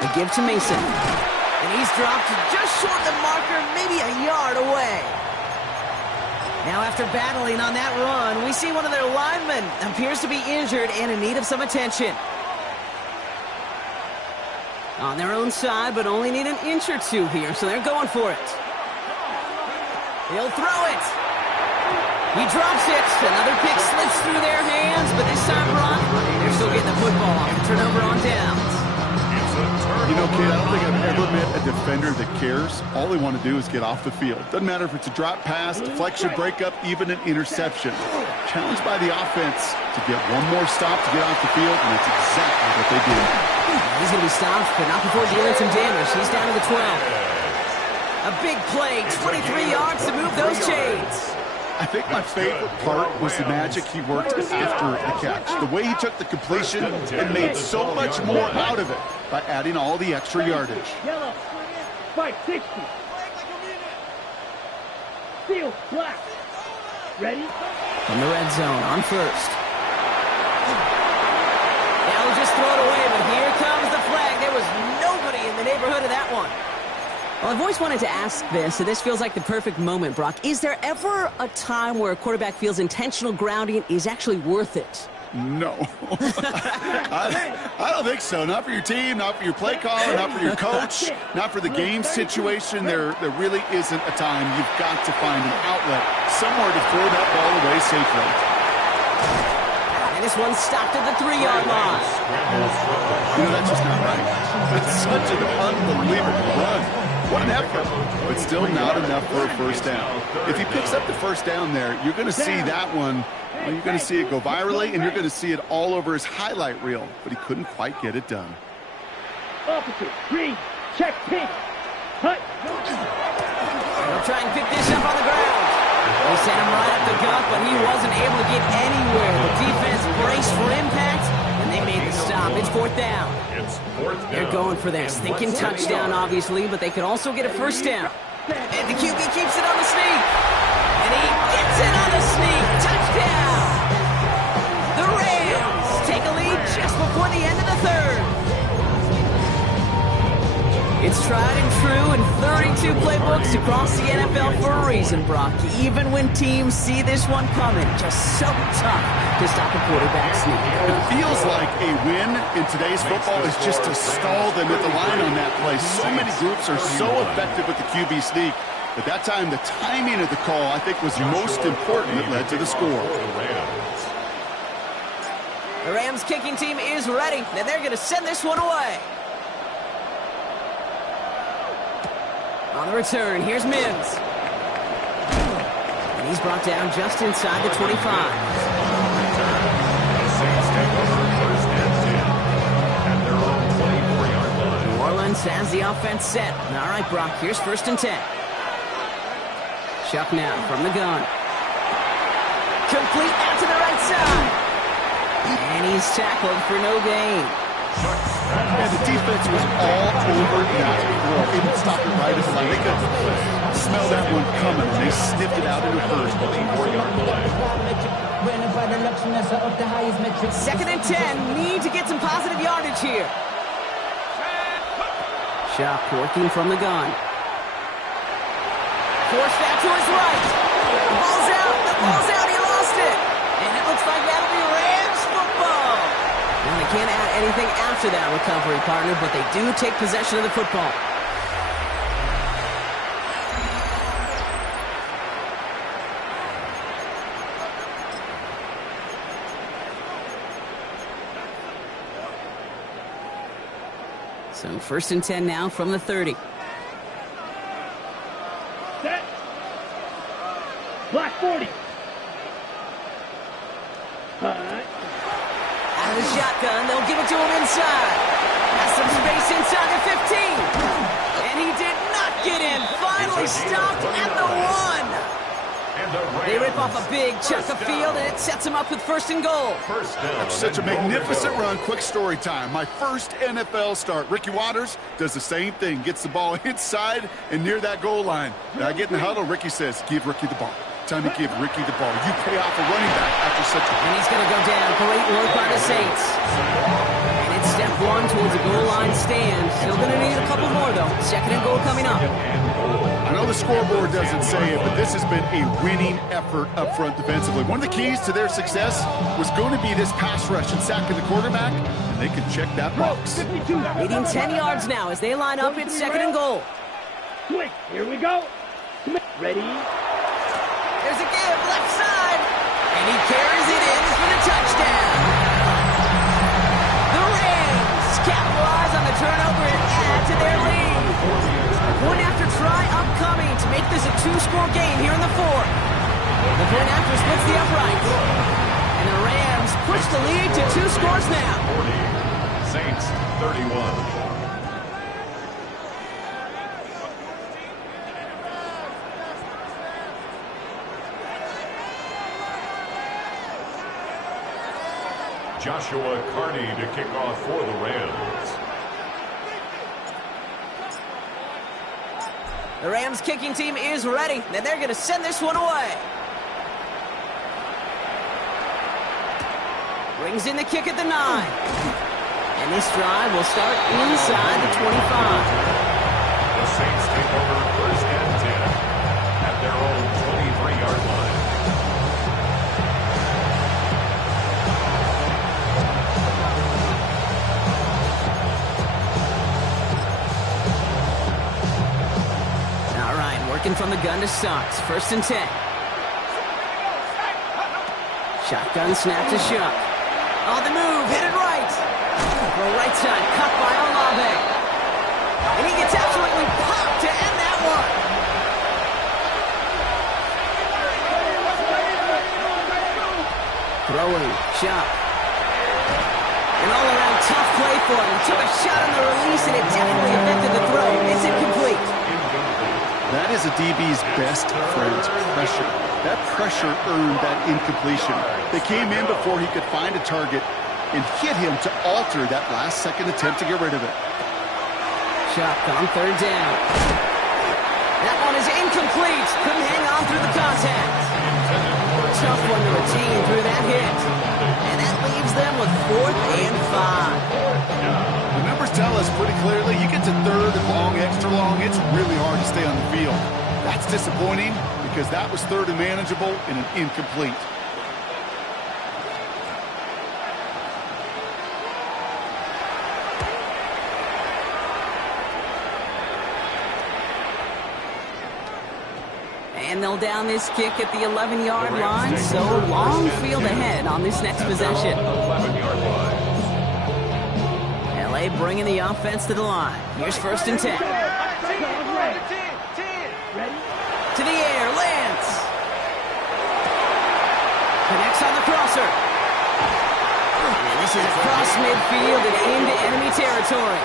A give to Mason. And he's dropped just short of the marker, maybe a yard away. Now after battling on that run, we see one of their linemen appears to be injured and in need of some attention. On their own side, but only need an inch or 2 here, so they're going for it. He'll throw it. He drops it. Another pick slips through their hands, but this time, Brock, they're still getting the football off. Turnover on downs. You know, Kate, I don't think I've ever met a defender that cares. All they want to do is get off the field. Doesn't matter if it's a drop pass, deflection, breakup, even an interception. Challenged by the offense to get one more stop to get off the field, and that's exactly what they do. He's going to be stopped, but not before dealing some damage. He's down to the 12. A big play, 23 yards to move those chains. I think my favorite part was the magic he worked after the catch. The way he took the completion and made so much more out of it by adding all the extra yardage. Yellow. Fight 60. Steel. Black. Ready? From the red zone on first. They'll just throw it away, but here comes the flag. There was nobody in the neighborhood of that one. Well, I've always wanted to ask this, and this feels like the perfect moment, Brock. Is there ever a time where a quarterback feels intentional grounding is actually worth it? No. I don't think so. Not for your team, not for your play caller, not for your coach, not for the game situation. There really isn't a time. You've got to find an outlet, somewhere to throw that ball away safely. And this one's stopped at the 3-yard line. You know, that's just not right. It's such an unbelievable run. What an effort, but still not enough for a first down. If he picks up the first down there, you're going to see that one. Well, you're going to see it go virally, and you're going to see it all over his highlight reel, but he couldn't quite get it done. Opposite. Green. Check pink. Hut. They'll try and pick this up on the ground. They sent him right up the gut, but he wasn't able to get anywhere. The defense braced for impact, and they made the stop. It's 4th down. They're going for this. Thinking touchdown, obviously, but they could also get a first down. And the QB keeps it on the sneak. And he gets it on the sneak. Touchdown! The Rams take a lead just before the end of the 3rd. It's tried and true in 32 playbooks across the NFL for a reason, Brock. Even when teams see this one coming, just so tough to stop a quarterback sneak. It feels like a win in today's football is just to stall them at the line on that play. So many groups are so effective with the QB sneak, but that time the timing of the call, I think, was most important that led to the score. The Rams kicking team is ready, and they're going to send this one away. On the return, here's Mims. And he's brought down just inside the 25. New Orleans has the offense set. All right, Brock, here's 1st and 10. Chuck now from the gun. Complete out to the right side. And he's tackled for no gain. And the defense was all over that throw. They didn't stop it right at the line. They could smell that one coming, and they sniffed it out in a hurry. 2nd and 10. Need to get some positive yardage here. Chuck working from the gun. Forced out to his right. The ball's out. The ball's out. He lost it. And it looks like that'll be Rams can't add anything after that recovery, partner, but they do take possession of the football. So 1st and 10 now from the 30. Set. Black 40. Out of the shotgun, they'll give it to him inside. Has some space inside the 15. And he did not get in. Finally stopped at the 1. They rip off a big chunk of field, and it sets them up with 1st and goal. That's such a magnificent run. Quick story time. My first NFL start. Ricky Watters does the same thing. Gets the ball inside and near that goal line. Now I get in the huddle. Ricky says, give Ricky the ball. Time to give Ricky the ball. You pay off a running back after such a... And he's going to go down. Great work by the Saints. And it's step 1 towards a goal line stand. Still going to need a couple more, though. 2nd and goal coming up. I know the scoreboard doesn't say it, but this has been a winning effort up front defensively. One of the keys to their success was going to be this pass rush and sacking the quarterback, and they can check that box. Leading 10 yards now as they line up. It's 2nd and goal. Quick, here we go. Ready? There's a give, left side. And he carries it in for the touchdown. The Rams capitalize on the turnover and add to their lead. Point after try upcoming to make this a 2-score game here in the 4th. The point after splits the uprights. And the Rams push the lead to 2 scores now. 40, Saints 31. Joshua Carney to kick off for the Rams. The Rams kicking team is ready, and they're going to send this one away. Brings in the kick at the 9. And this drive will start inside the 25. The Saints take over 1st and 10 at their own 23-yard line. Working from the gun to Suggs. 1st and 10. Shotgun snap to Shook. On the move, hit it right. The right side, cut by Olave. And he gets absolutely popped to end that one. Throwing, Shook. An all-around tough play for him. Took a shot on the release, and it definitely affected the throw. It's incomplete. That is a DB's best friend, pressure. That pressure earned that incompletion. They came in before he could find a target and hit him to alter that last-second attempt to get rid of it. Shook on 3rd down. That one is incomplete. Couldn't hang on through the contact. Tough one to retain through that hit. And that leaves them with 4th and 5. The numbers tell us pretty clearly, you get to 3rd and long, extra long, it's really hard to stay on the field. That's disappointing because that was 3rd and manageable and an incomplete. And they'll down this kick at the 11-yard line, so long field ahead on this next possession. 11-yard line. LA bringing the offense to the line. Here's 1st and 10. To the air, Lance. Connects on the crosser. And this is across midfield and into enemy territory.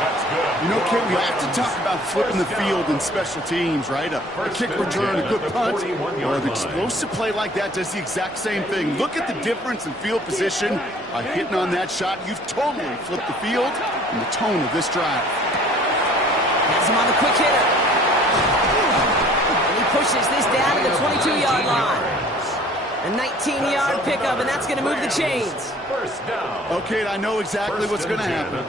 That's good. You know, Kid, we have to talk about flipping the field in special teams, right? A kick return, a good punt, or an explosive play like that does the exact same thing. Look at the difference in field position. By hitting on that shot, you've totally flipped the field and the tone of this drive. Has him on the quick hitter. And he pushes this down to the 22-yard line. A 19-yard pickup, and that's going to move the chains. First down. Okay, I know exactly what's going to happen.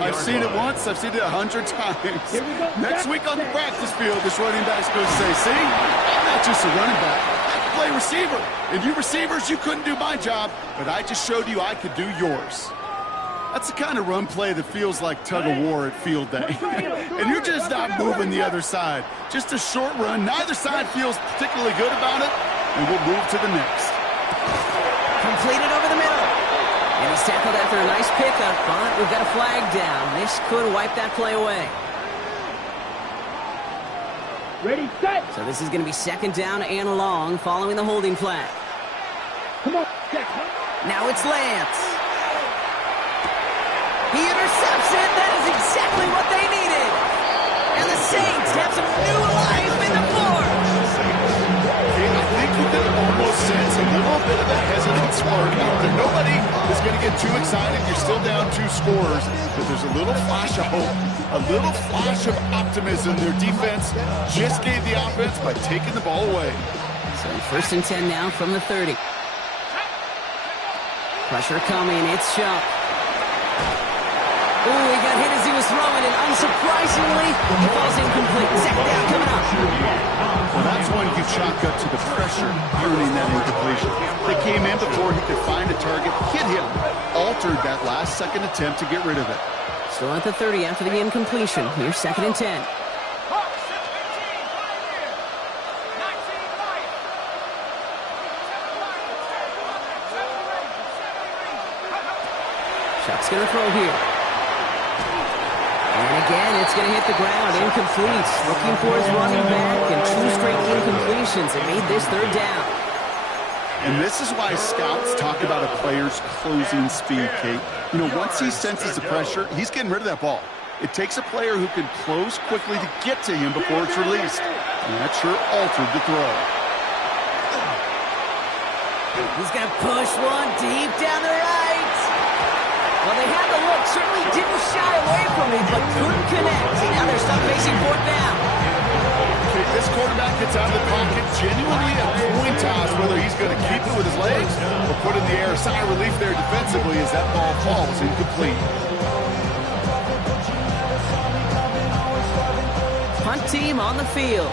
I've seen it once, I've seen it 100 times. Next week on the practice field, this running back's going to say, see, I'm not just a running back, I can play receiver. And you receivers, you couldn't do my job, but I just showed you I could do yours. That's the kind of run play that feels like tug-of-war at field day. And you're just not moving the other side. Just a short run. Neither side feels particularly good about it, and we'll move to the next. Completed over the middle. And he's tackled after a nice pickup, but we've got a flag down. This could wipe that play away. Ready, set. So this is going to be second down and long following the holding flag. Come on, set. Now it's Lance. He intercepts it. That is exactly what they needed. And the Saints have some new life in the fourth. I think you can almost sense a little bit of that hesitant spark out there. Nobody is going to get too excited. You're still down 2 scores, but there's a little flash of hope, a little flash of optimism. Their defense just gave the offense by taking the ball away. So first and 10 now from the 30. Pressure coming. It's Shuck. Ooh, he got hit as he was throwing, and unsurprisingly, he falls incomplete. Second down coming up. Well, that's one you chalk up to the pressure earning that incompletion. They came in before he could find a target, hit him, altered that last-second attempt to get rid of it. Still at the 30 after the incompletion. Here's second and 10. Shuck's going to throw here. And again, it's going to hit the ground. Incomplete. Looking for his running back, and 2 straight incompletions that made this third down. And this is why scouts talk about a player's closing speed, Kate. You know, once he senses the pressure, he's getting rid of that ball. It takes a player who can close quickly to get to him before it's released. And that sure altered the throw. He's going to push one deep down the right. Well, they had the look. Certainly didn't shy away from it, but couldn't connect. Now they're stuck facing fourth down. Okay, this quarterback gets out of the pocket genuinely a coin toss, whether he's going to keep it with his legs or put in the air. Sigh of relief there defensively as that ball falls incomplete. Punt team on the field.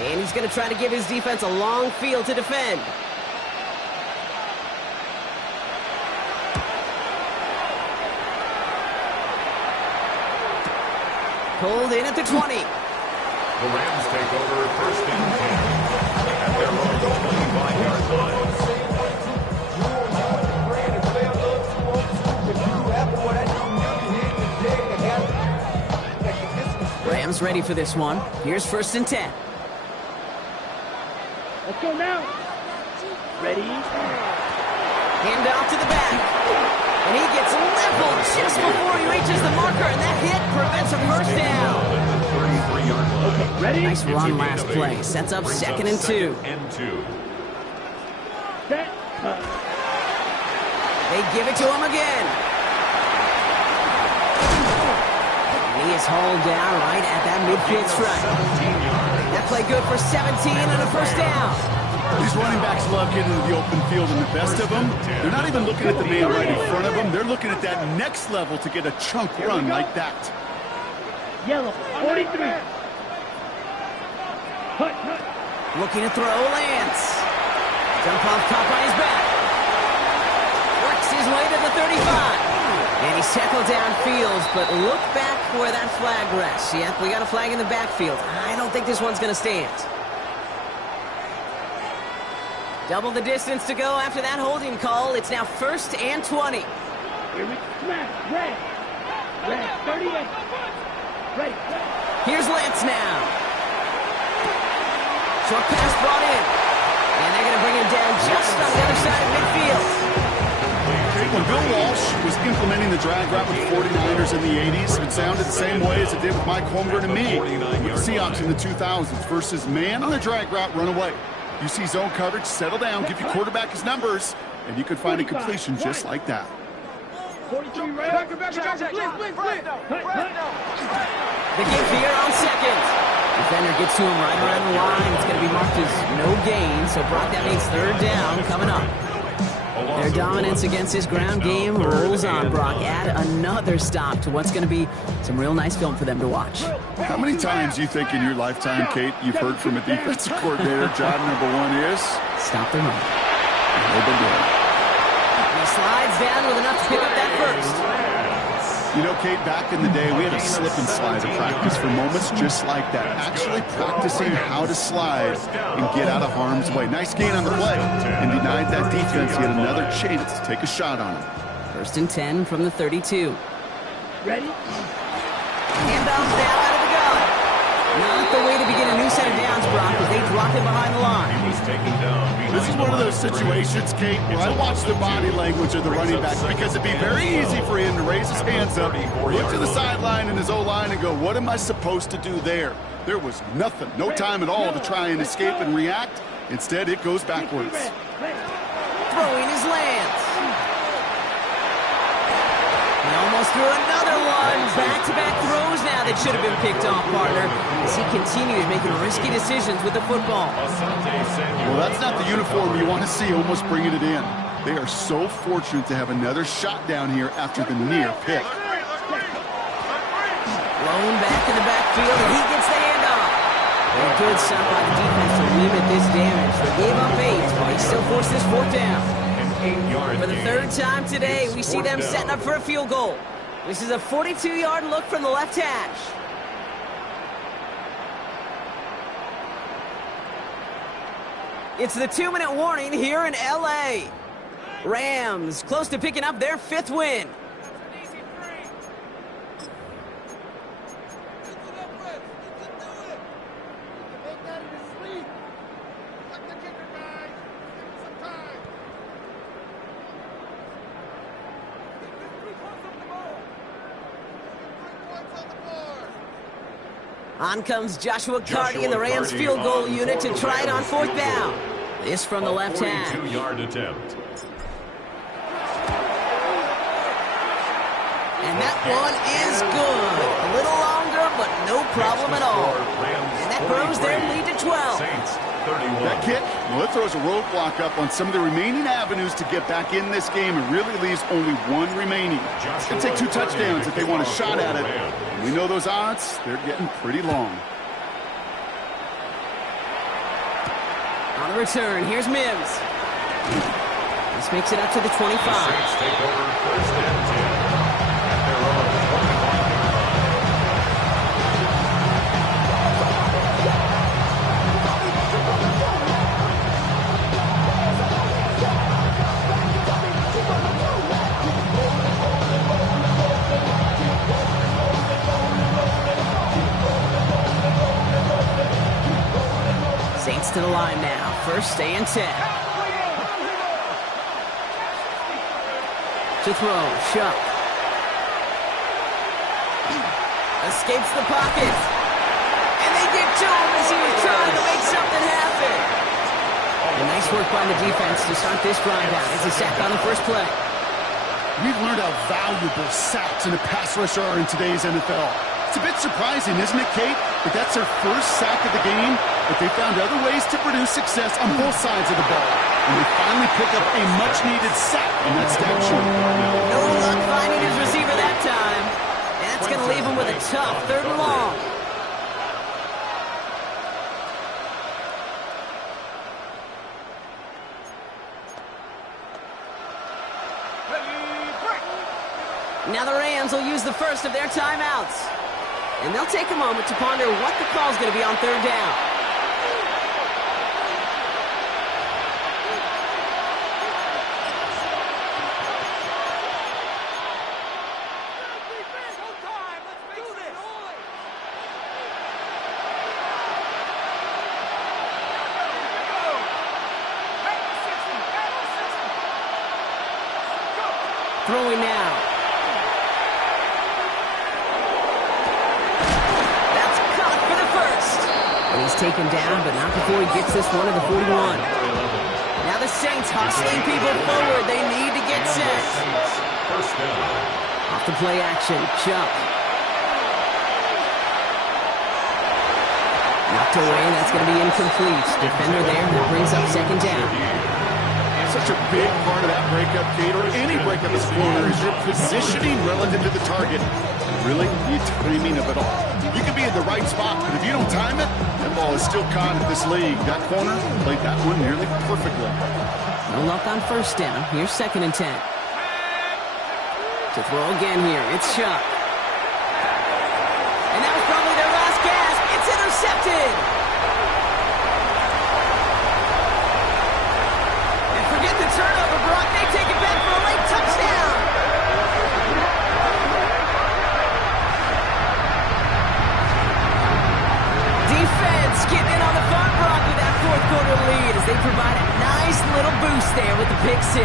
And he's going to try to give his defense a long field to defend. Pulled in at the 20. The Rams take over first and 10 at their own 25-yard line. Rams ready for this one. Here's first and 10. Let's go now. Ready? Hand off to the back. And he gets leveled just before he reaches the marker, and that hit prevents a first down. Okay, ready? Nice run last play. Sets up second and 2. Set. They give it to him again. And he is hauled down right at that midfield stripe. That play good for 17 and a first down. These running backs love getting into the open field, and the best of them, they're not even looking at the man right in front of them. They're looking at that next level to get a chunk run like that. Yellow, 43. Hut. Looking to throw Lance. Jump off top on his back. Works his way to the 35. And he's tackled downfield, but look back where that flag rests. Yep, we got a flag in the backfield. I don't think this one's going to stand. Double the distance to go after that holding call. It's now first and 20. Here we smash. Red. 38. Ready. Here's Lance now. Short pass brought in. And they're going to bring him down just on the other side of midfield. When Bill Walsh was implementing the drag route with the 49ers in the 80s, it sounded the same way as it did with Mike Holmgren and me with the Seahawks in the 2000s versus man on the drag route, run away. You see zone coverage, settle down, give your quarterback his numbers, and you can find a completion just like that. 43 right. They give here on second. Defender gets to him right around the line. It's going to be marked as no gain. So, Brock, that means third down coming up. Their dominance against his ground game rolls on, Brock. Add another stop to what's going to be some real nice film for them to watch. How many times do you think in your lifetime, Kate, you've heard from a defensive coordinator, job number 1 is? Stop the run. They've been doing it. he slides down with enough to pick up that first. You know, Kate, back in the day, we had a slip and slide to practice for moments just like that. Actually practicing how to slide and get out of harm's way. Nice gain on the play. And denied that defense yet another chance to take a shot on him. 1st and 10 from the 32. Ready? Handoffs down out of the gun. Not the way to begin a new set of downs, Brock, as they drop him behind the line. He was taken down. This is one of those situations, Kate, where I watch the body language of the running back because it'd be very easy for him to raise his hands up, look to the sideline and his O-line and go, what am I supposed to do there? There was nothing, no time at all to try and escape and react. Instead, it goes backwards. Throwing his Lance. He almost threw another one. Back-to-back throws now that should have been picked off, partner, as he continues making risky decisions with the football. Well, that's not the uniform you want to see almost bringing it in. They are so fortunate to have another shot down here after the near pick. Blown back in the backfield, and he gets the handoff. A good stop by the defense to limit this damage. They gave up 8, but he still forced this 4th down. For the 3rd time today, we see them setting up for a field goal. This is a 42-yard look from the left hash. It's the 2-minute warning here in L.A. Rams close to picking up their 5th win. On comes Joshua Carty in the Rams field goal unit to try it on 4th down. This from the left hash. 42-yard attempt. And that one is good. A little longer, but no problem at all. And that grows their lead to 12. Saints 31. That kick, well, it throws a roadblock up on some of the remaining avenues to get back in this game and really leaves only one remaining. It's going to take 2 touchdowns if they want a shot at it. And we know those odds, they're getting pretty long. On the return, here's Mims. This makes it up to the 25. The Saints take over 1st and 10 at their own 21. Saints to the line now. 1st and 10. To throw, Shuck. Escapes the pocket. And they get to him as he was trying to make something happen. And nice work by the defense to start this drive out. It's a sack on the first play. We've learned how valuable sacks in a pass rush are in today's NFL. It's a bit surprising, isn't it, Kate? But that's their first sack of the game, but they found other ways to produce success on both sides of the ball. And they finally pick up a much-needed sack in that stat sheet. No luck finding his receiver that time. And that's going to leave him with a tough 3rd and long. Now the Rams will use the first of their timeouts. And they'll take a moment to ponder what the call is going to be on 3rd down. Throwing now. That's caught for the first. And he's taken down, but not before he gets this one to the 41. Now the Saints hustling people forward. They need to get set. First down. Off the play action, Chuck. Knocked away, that's going to be incomplete. Defender there, that brings up 2nd down. Such a big part of that breakup, Kate, or any breakup as a corner, is your positioning relative to the target. Really, the timing of it all. You can be in the right spot, but if you don't time it, that ball is still caught at this league. That corner played that one nearly perfectly. No luck on first down. Here's 2nd and 10. To throw again here, it's Chuck. And that was probably their last gasp. It's intercepted. And forget the turnover, Brock. They take it back for a late touchdown. Defense getting in on the fun, Brock, with that 4th quarter lead as they provide a nice little boost there with the pick 6.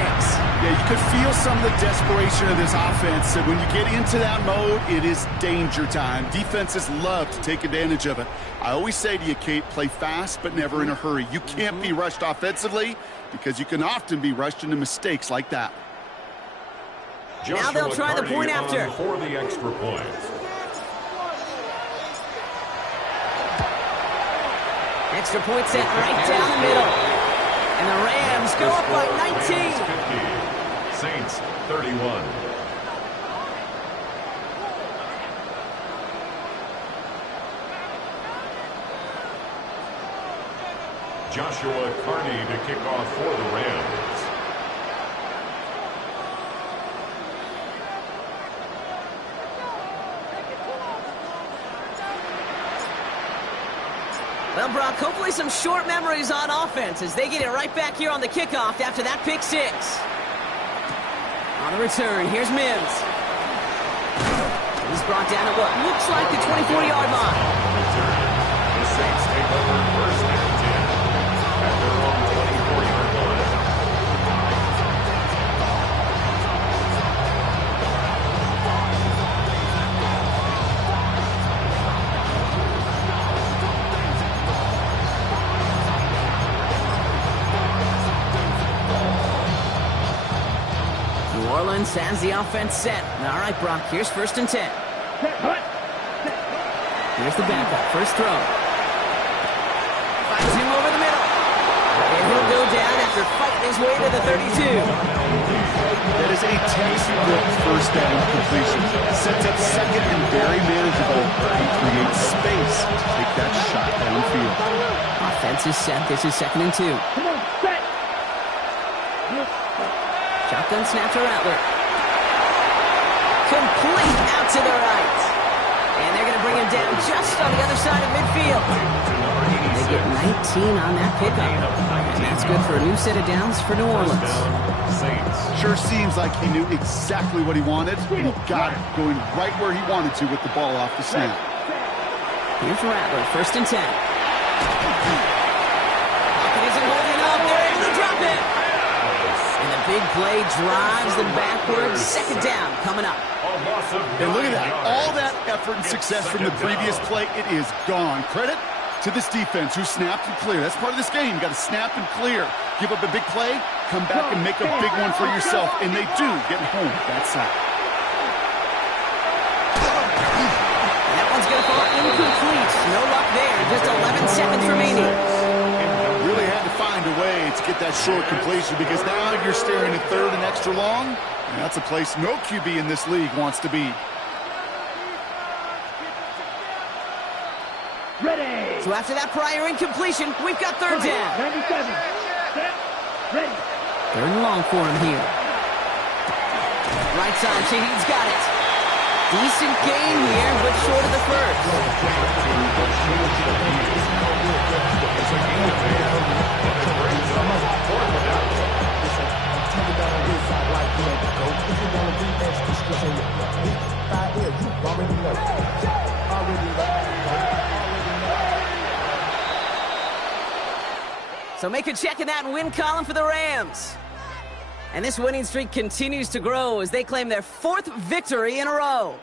Yeah, you could feel some of the desperation of this offense. And when you get into that mode, it is danger time. Defenses love to take advantage of it. I always say to you, Kate, play fast but never in a hurry. You can't be rushed offensively because you can often be rushed into mistakes like that. Now they'll try the point after. For the extra point. Extra point set right down the middle. And the Rams go up by 19. 50, Saints 31. Joshua Carney to kick off for the Rams. Well, Brock, hopefully some short memories on offense as they get it right back here on the kickoff after that pick 6. On the return, here's Mims. He's brought down at what looks like the 24-yard line. The Saints take over 1st and 10 at their own 24-yard line. New Orleans has the offense set. All right, Brock, here's 1st and 10. Here's the backup, first throw. Finds him over the middle. And he'll go down after fighting his way to the 32. That is a textbook 1st down completion. Sets up 2nd and very manageable and creates space to take that shot downfield. Offense is set. This is 2nd and 2. Come on, set. Shotgun snap to Rattler. Complete out to the right. And they're going to bring him down just on the other side of midfield. They get 19 on that pickup. And that's good for a new set of downs for New Orleans. Sure seems like he knew exactly what he wanted, and he got it, going right where he wanted to with the ball off the snap. Here's Rattler, 1st and 10. Pocket isn't holding up. They're able to drop it. And the big play drives them backwards. 2nd down coming up. And look at that. All that effort and success from the previous play, it is gone. Credit to this defense who snapped and cleared. That's part of this game. You got to snap and clear. Give up a big play, come back and make a big one for yourself. And they do get home that side. That one's going to fall incomplete. No luck there. Just 11 seconds remaining. Really had to find a way to get that short completion because now you're staring at 3rd and extra long. And that's a place no QB in this league wants to be. Ready. So after that prior incompletion, we've got 3rd down. 97. Set. Ready. 3rd and long for him here. Right side, Shaheed's got it. Decent gain here, but short of the 1st. So make a check in that win column for the Rams. And this winning streak continues to grow as they claim their 4th victory in a row.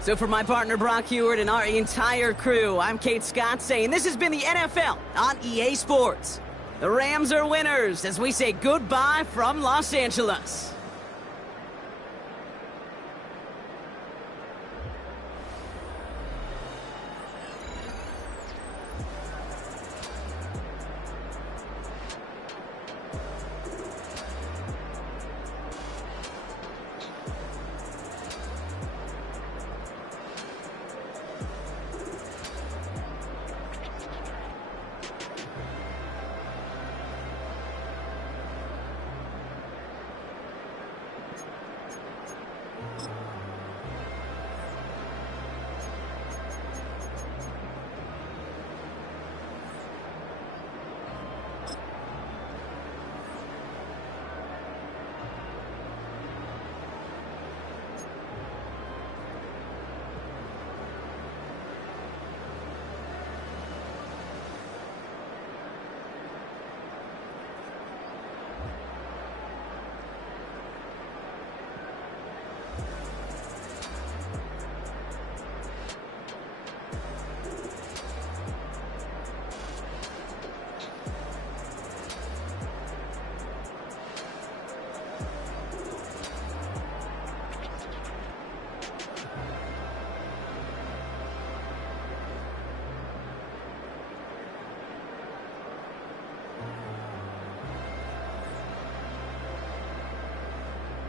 So for my partner Brock Huard and our entire crew, I'm Kate Scott saying this has been the NFL on EA Sports. The Rams are winners as we say goodbye from Los Angeles.